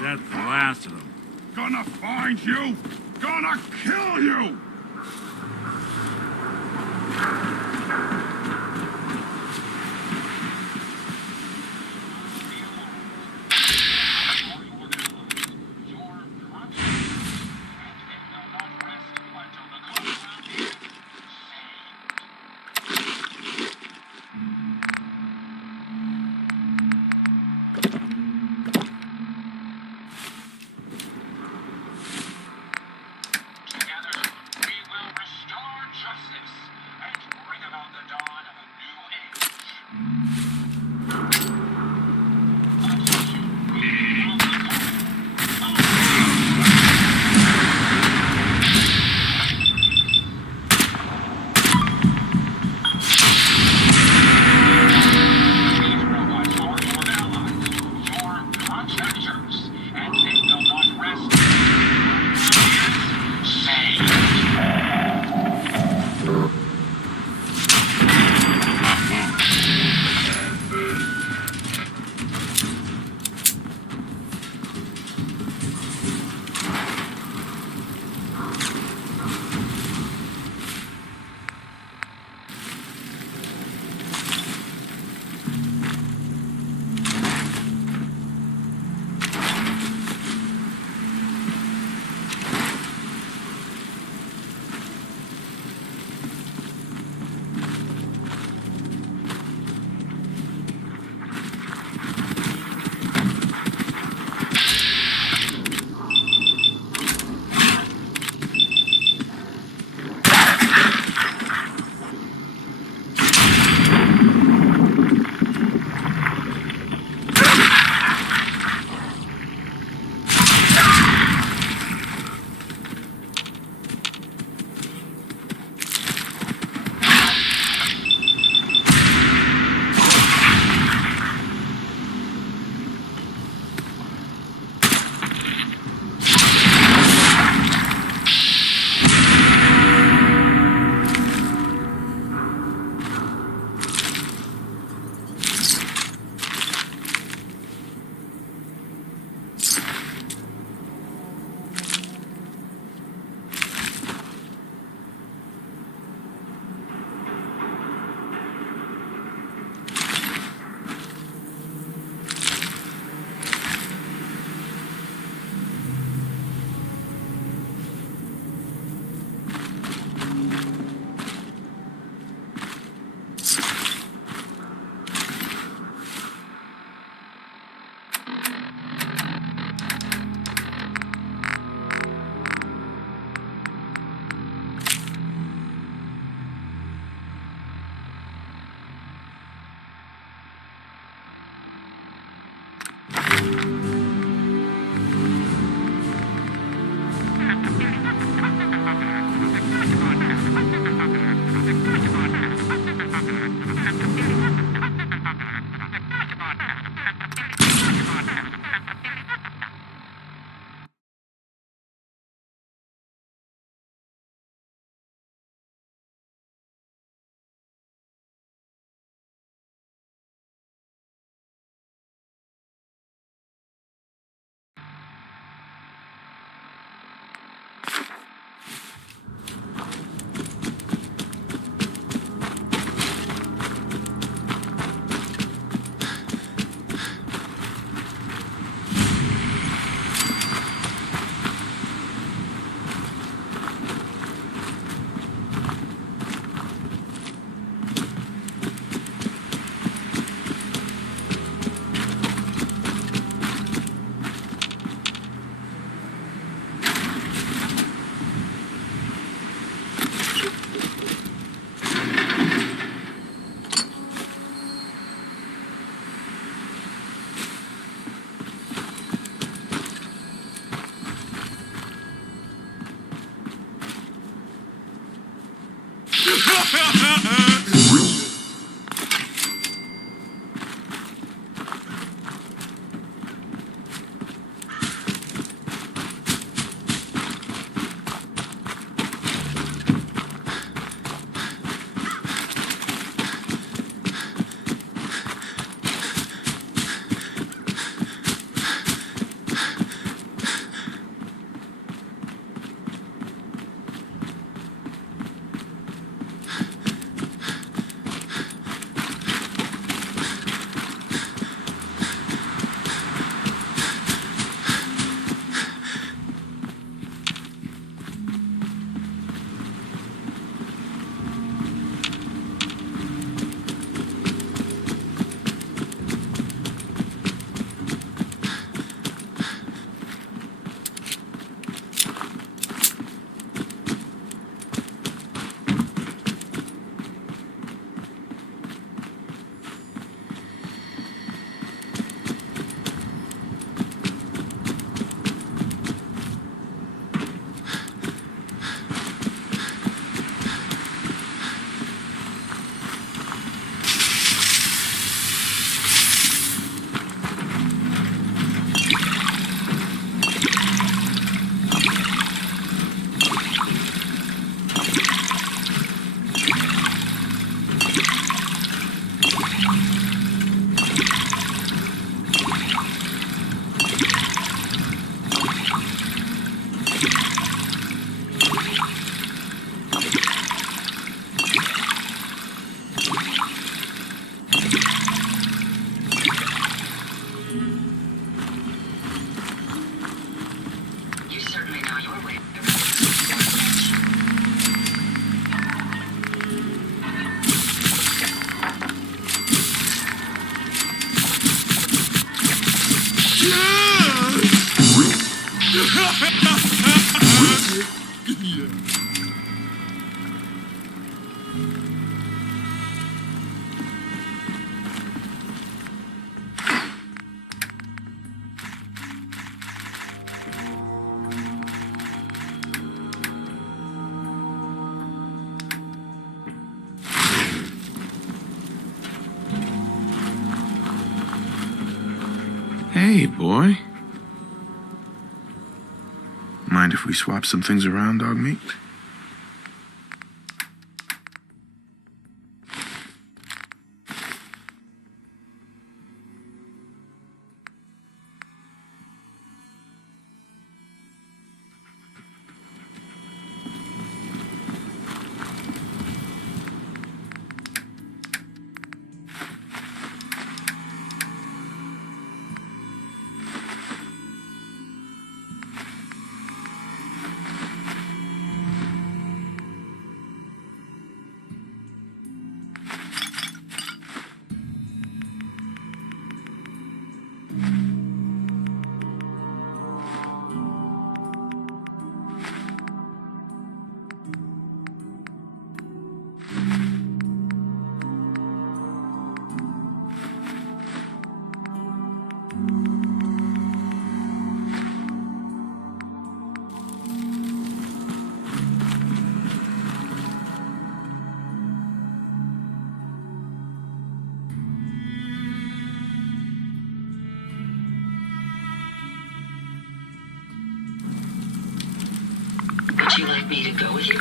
That's the last of them. Gonna find you! Gonna kill you! Hey, boy. Mind if we swap some things around, dog meat? Would you like me to go with you?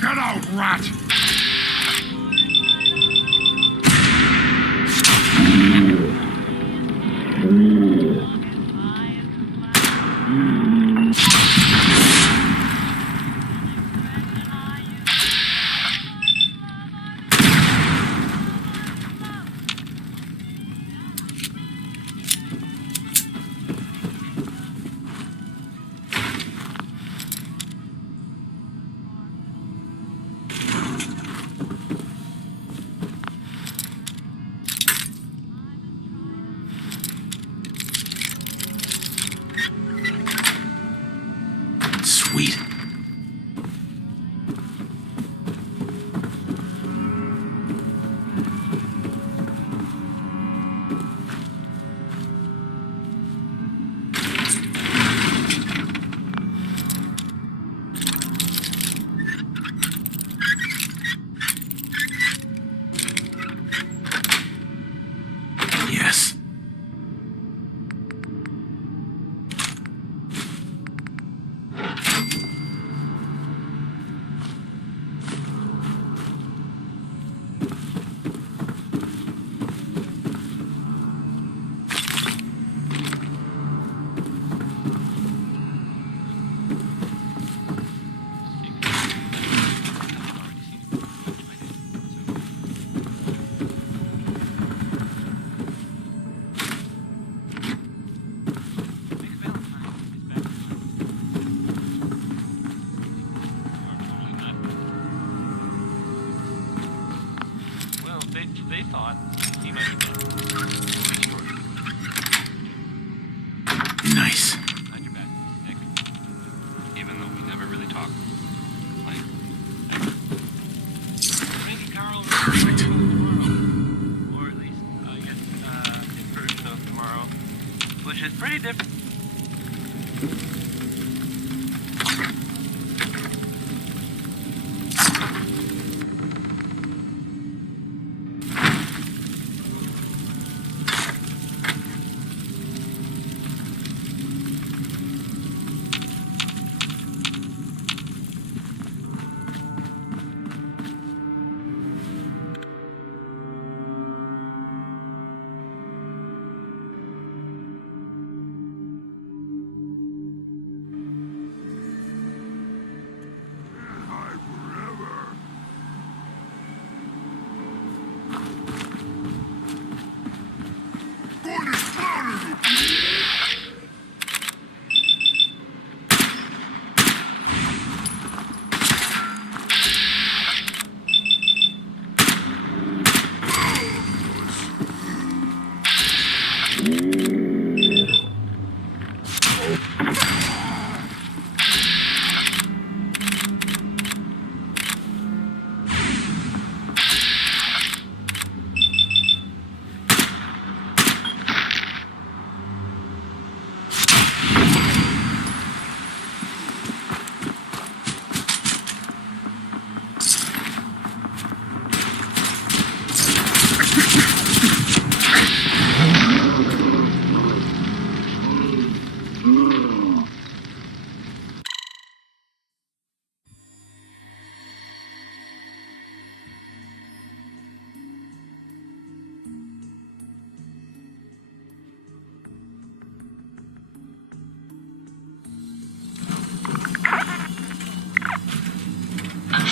Get out, rat! Pretty different.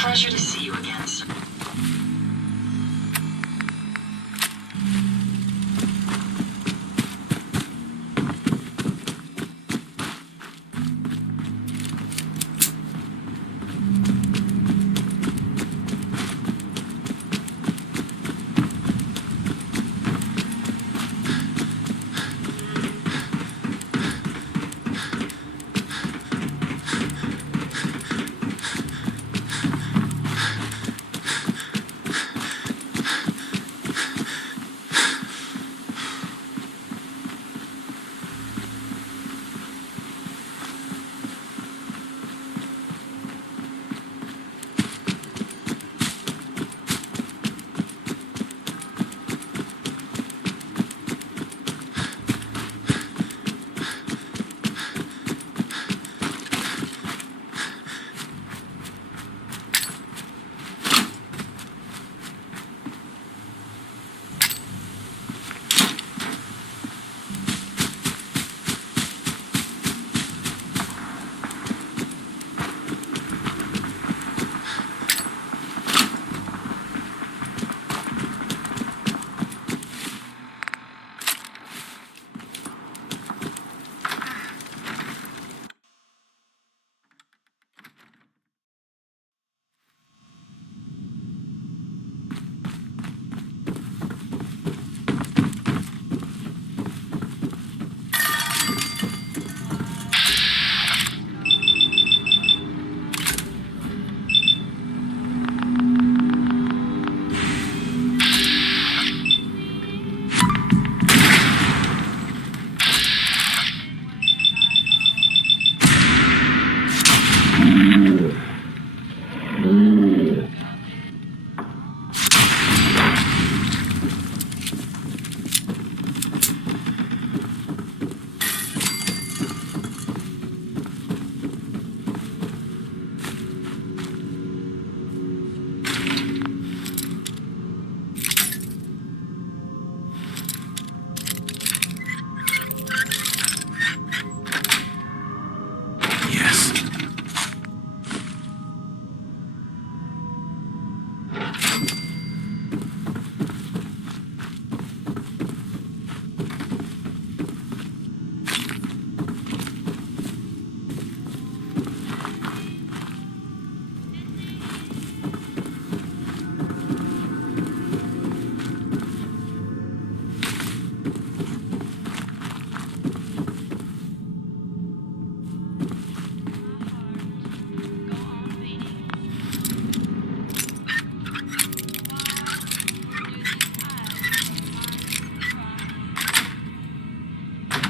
Pleasure to see you again, sir.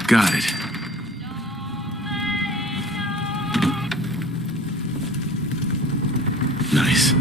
Got it. Nice.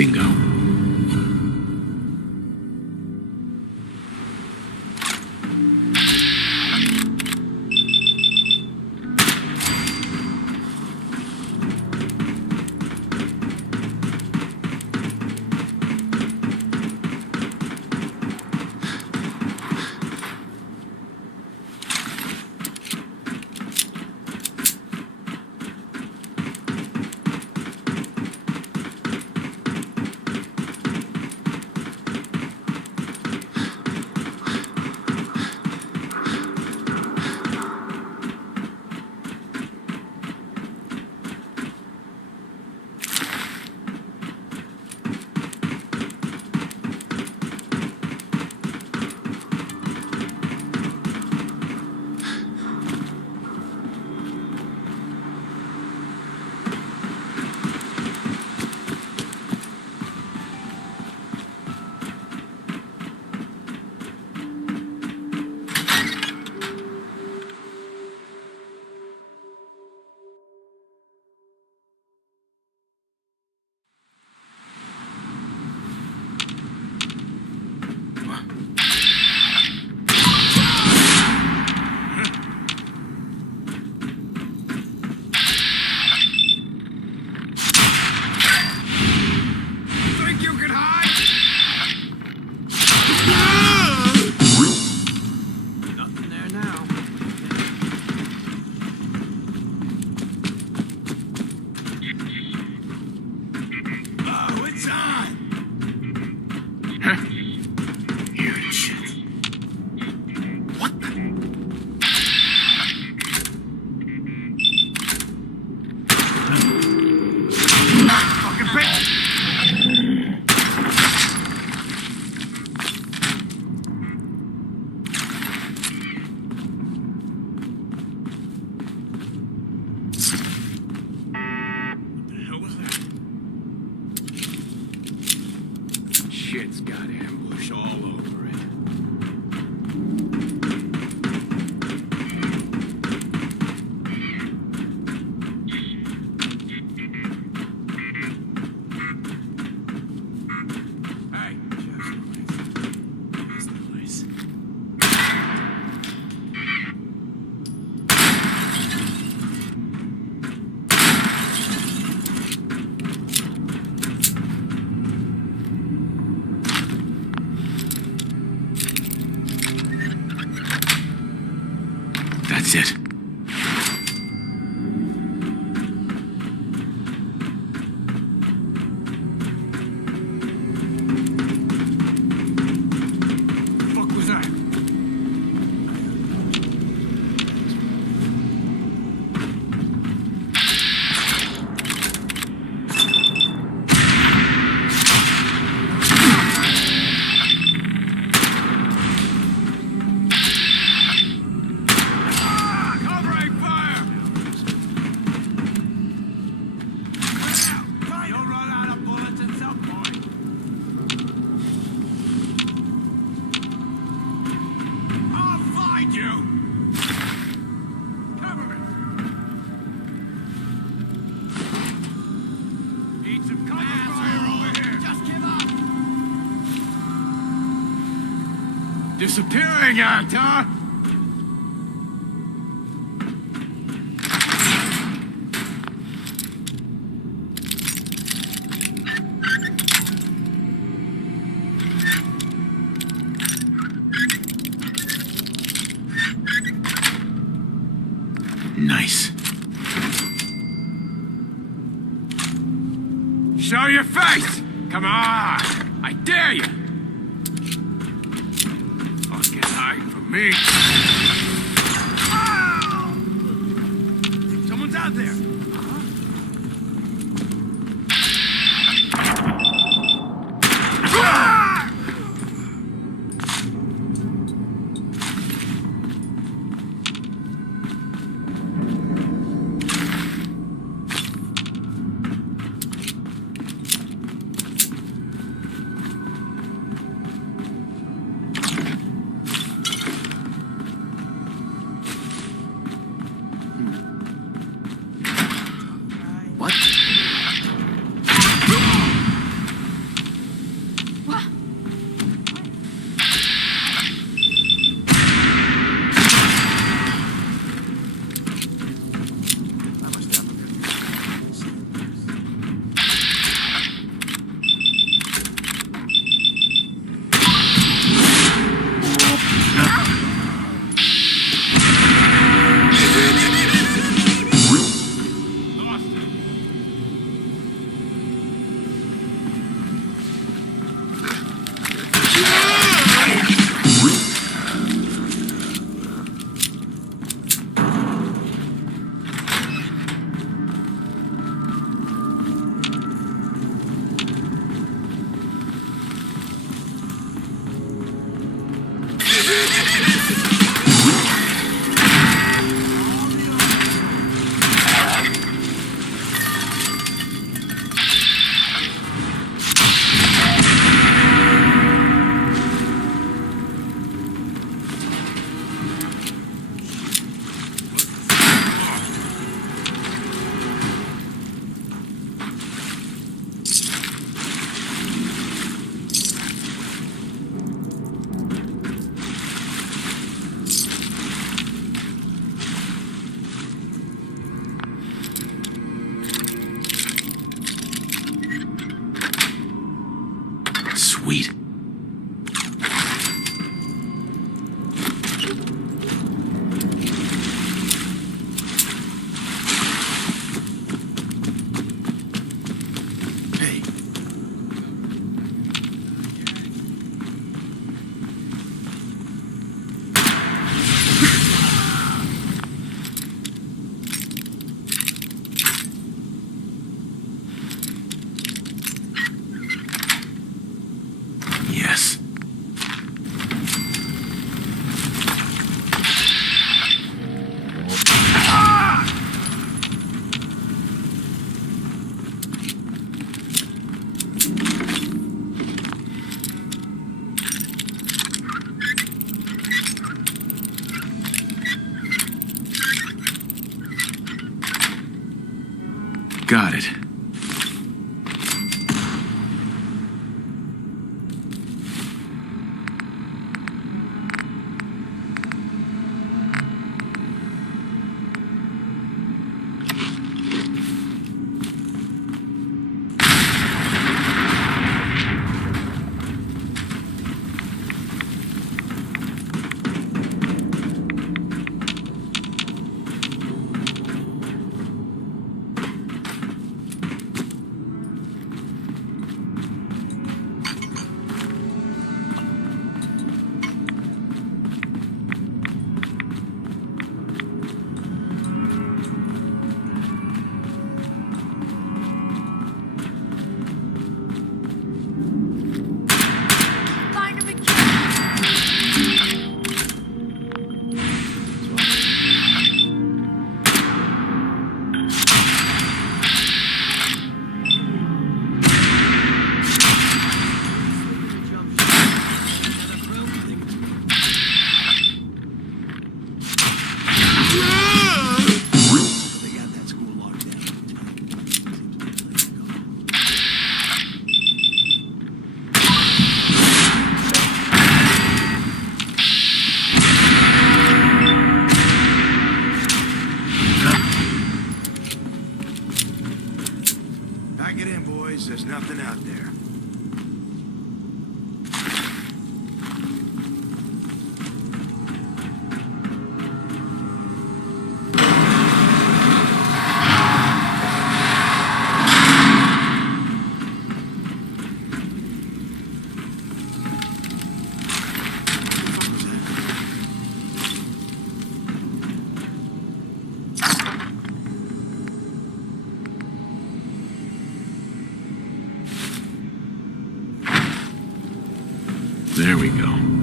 Bingo. Shit's got ambush all over it. Hey, just nice. That's it. Fuck was that? Covering fire! You'll run out of bullets at some point. I'll find you! Cover me! Need some cover fire over here! Just give up! Disappearing act, huh? Nice. Show your face! Come on! I dare you! Fucking hide from me! Ow! Someone's out there! Ah! What? Sweet. Got it. Pack it in, boys. There's nothing out there. There we go.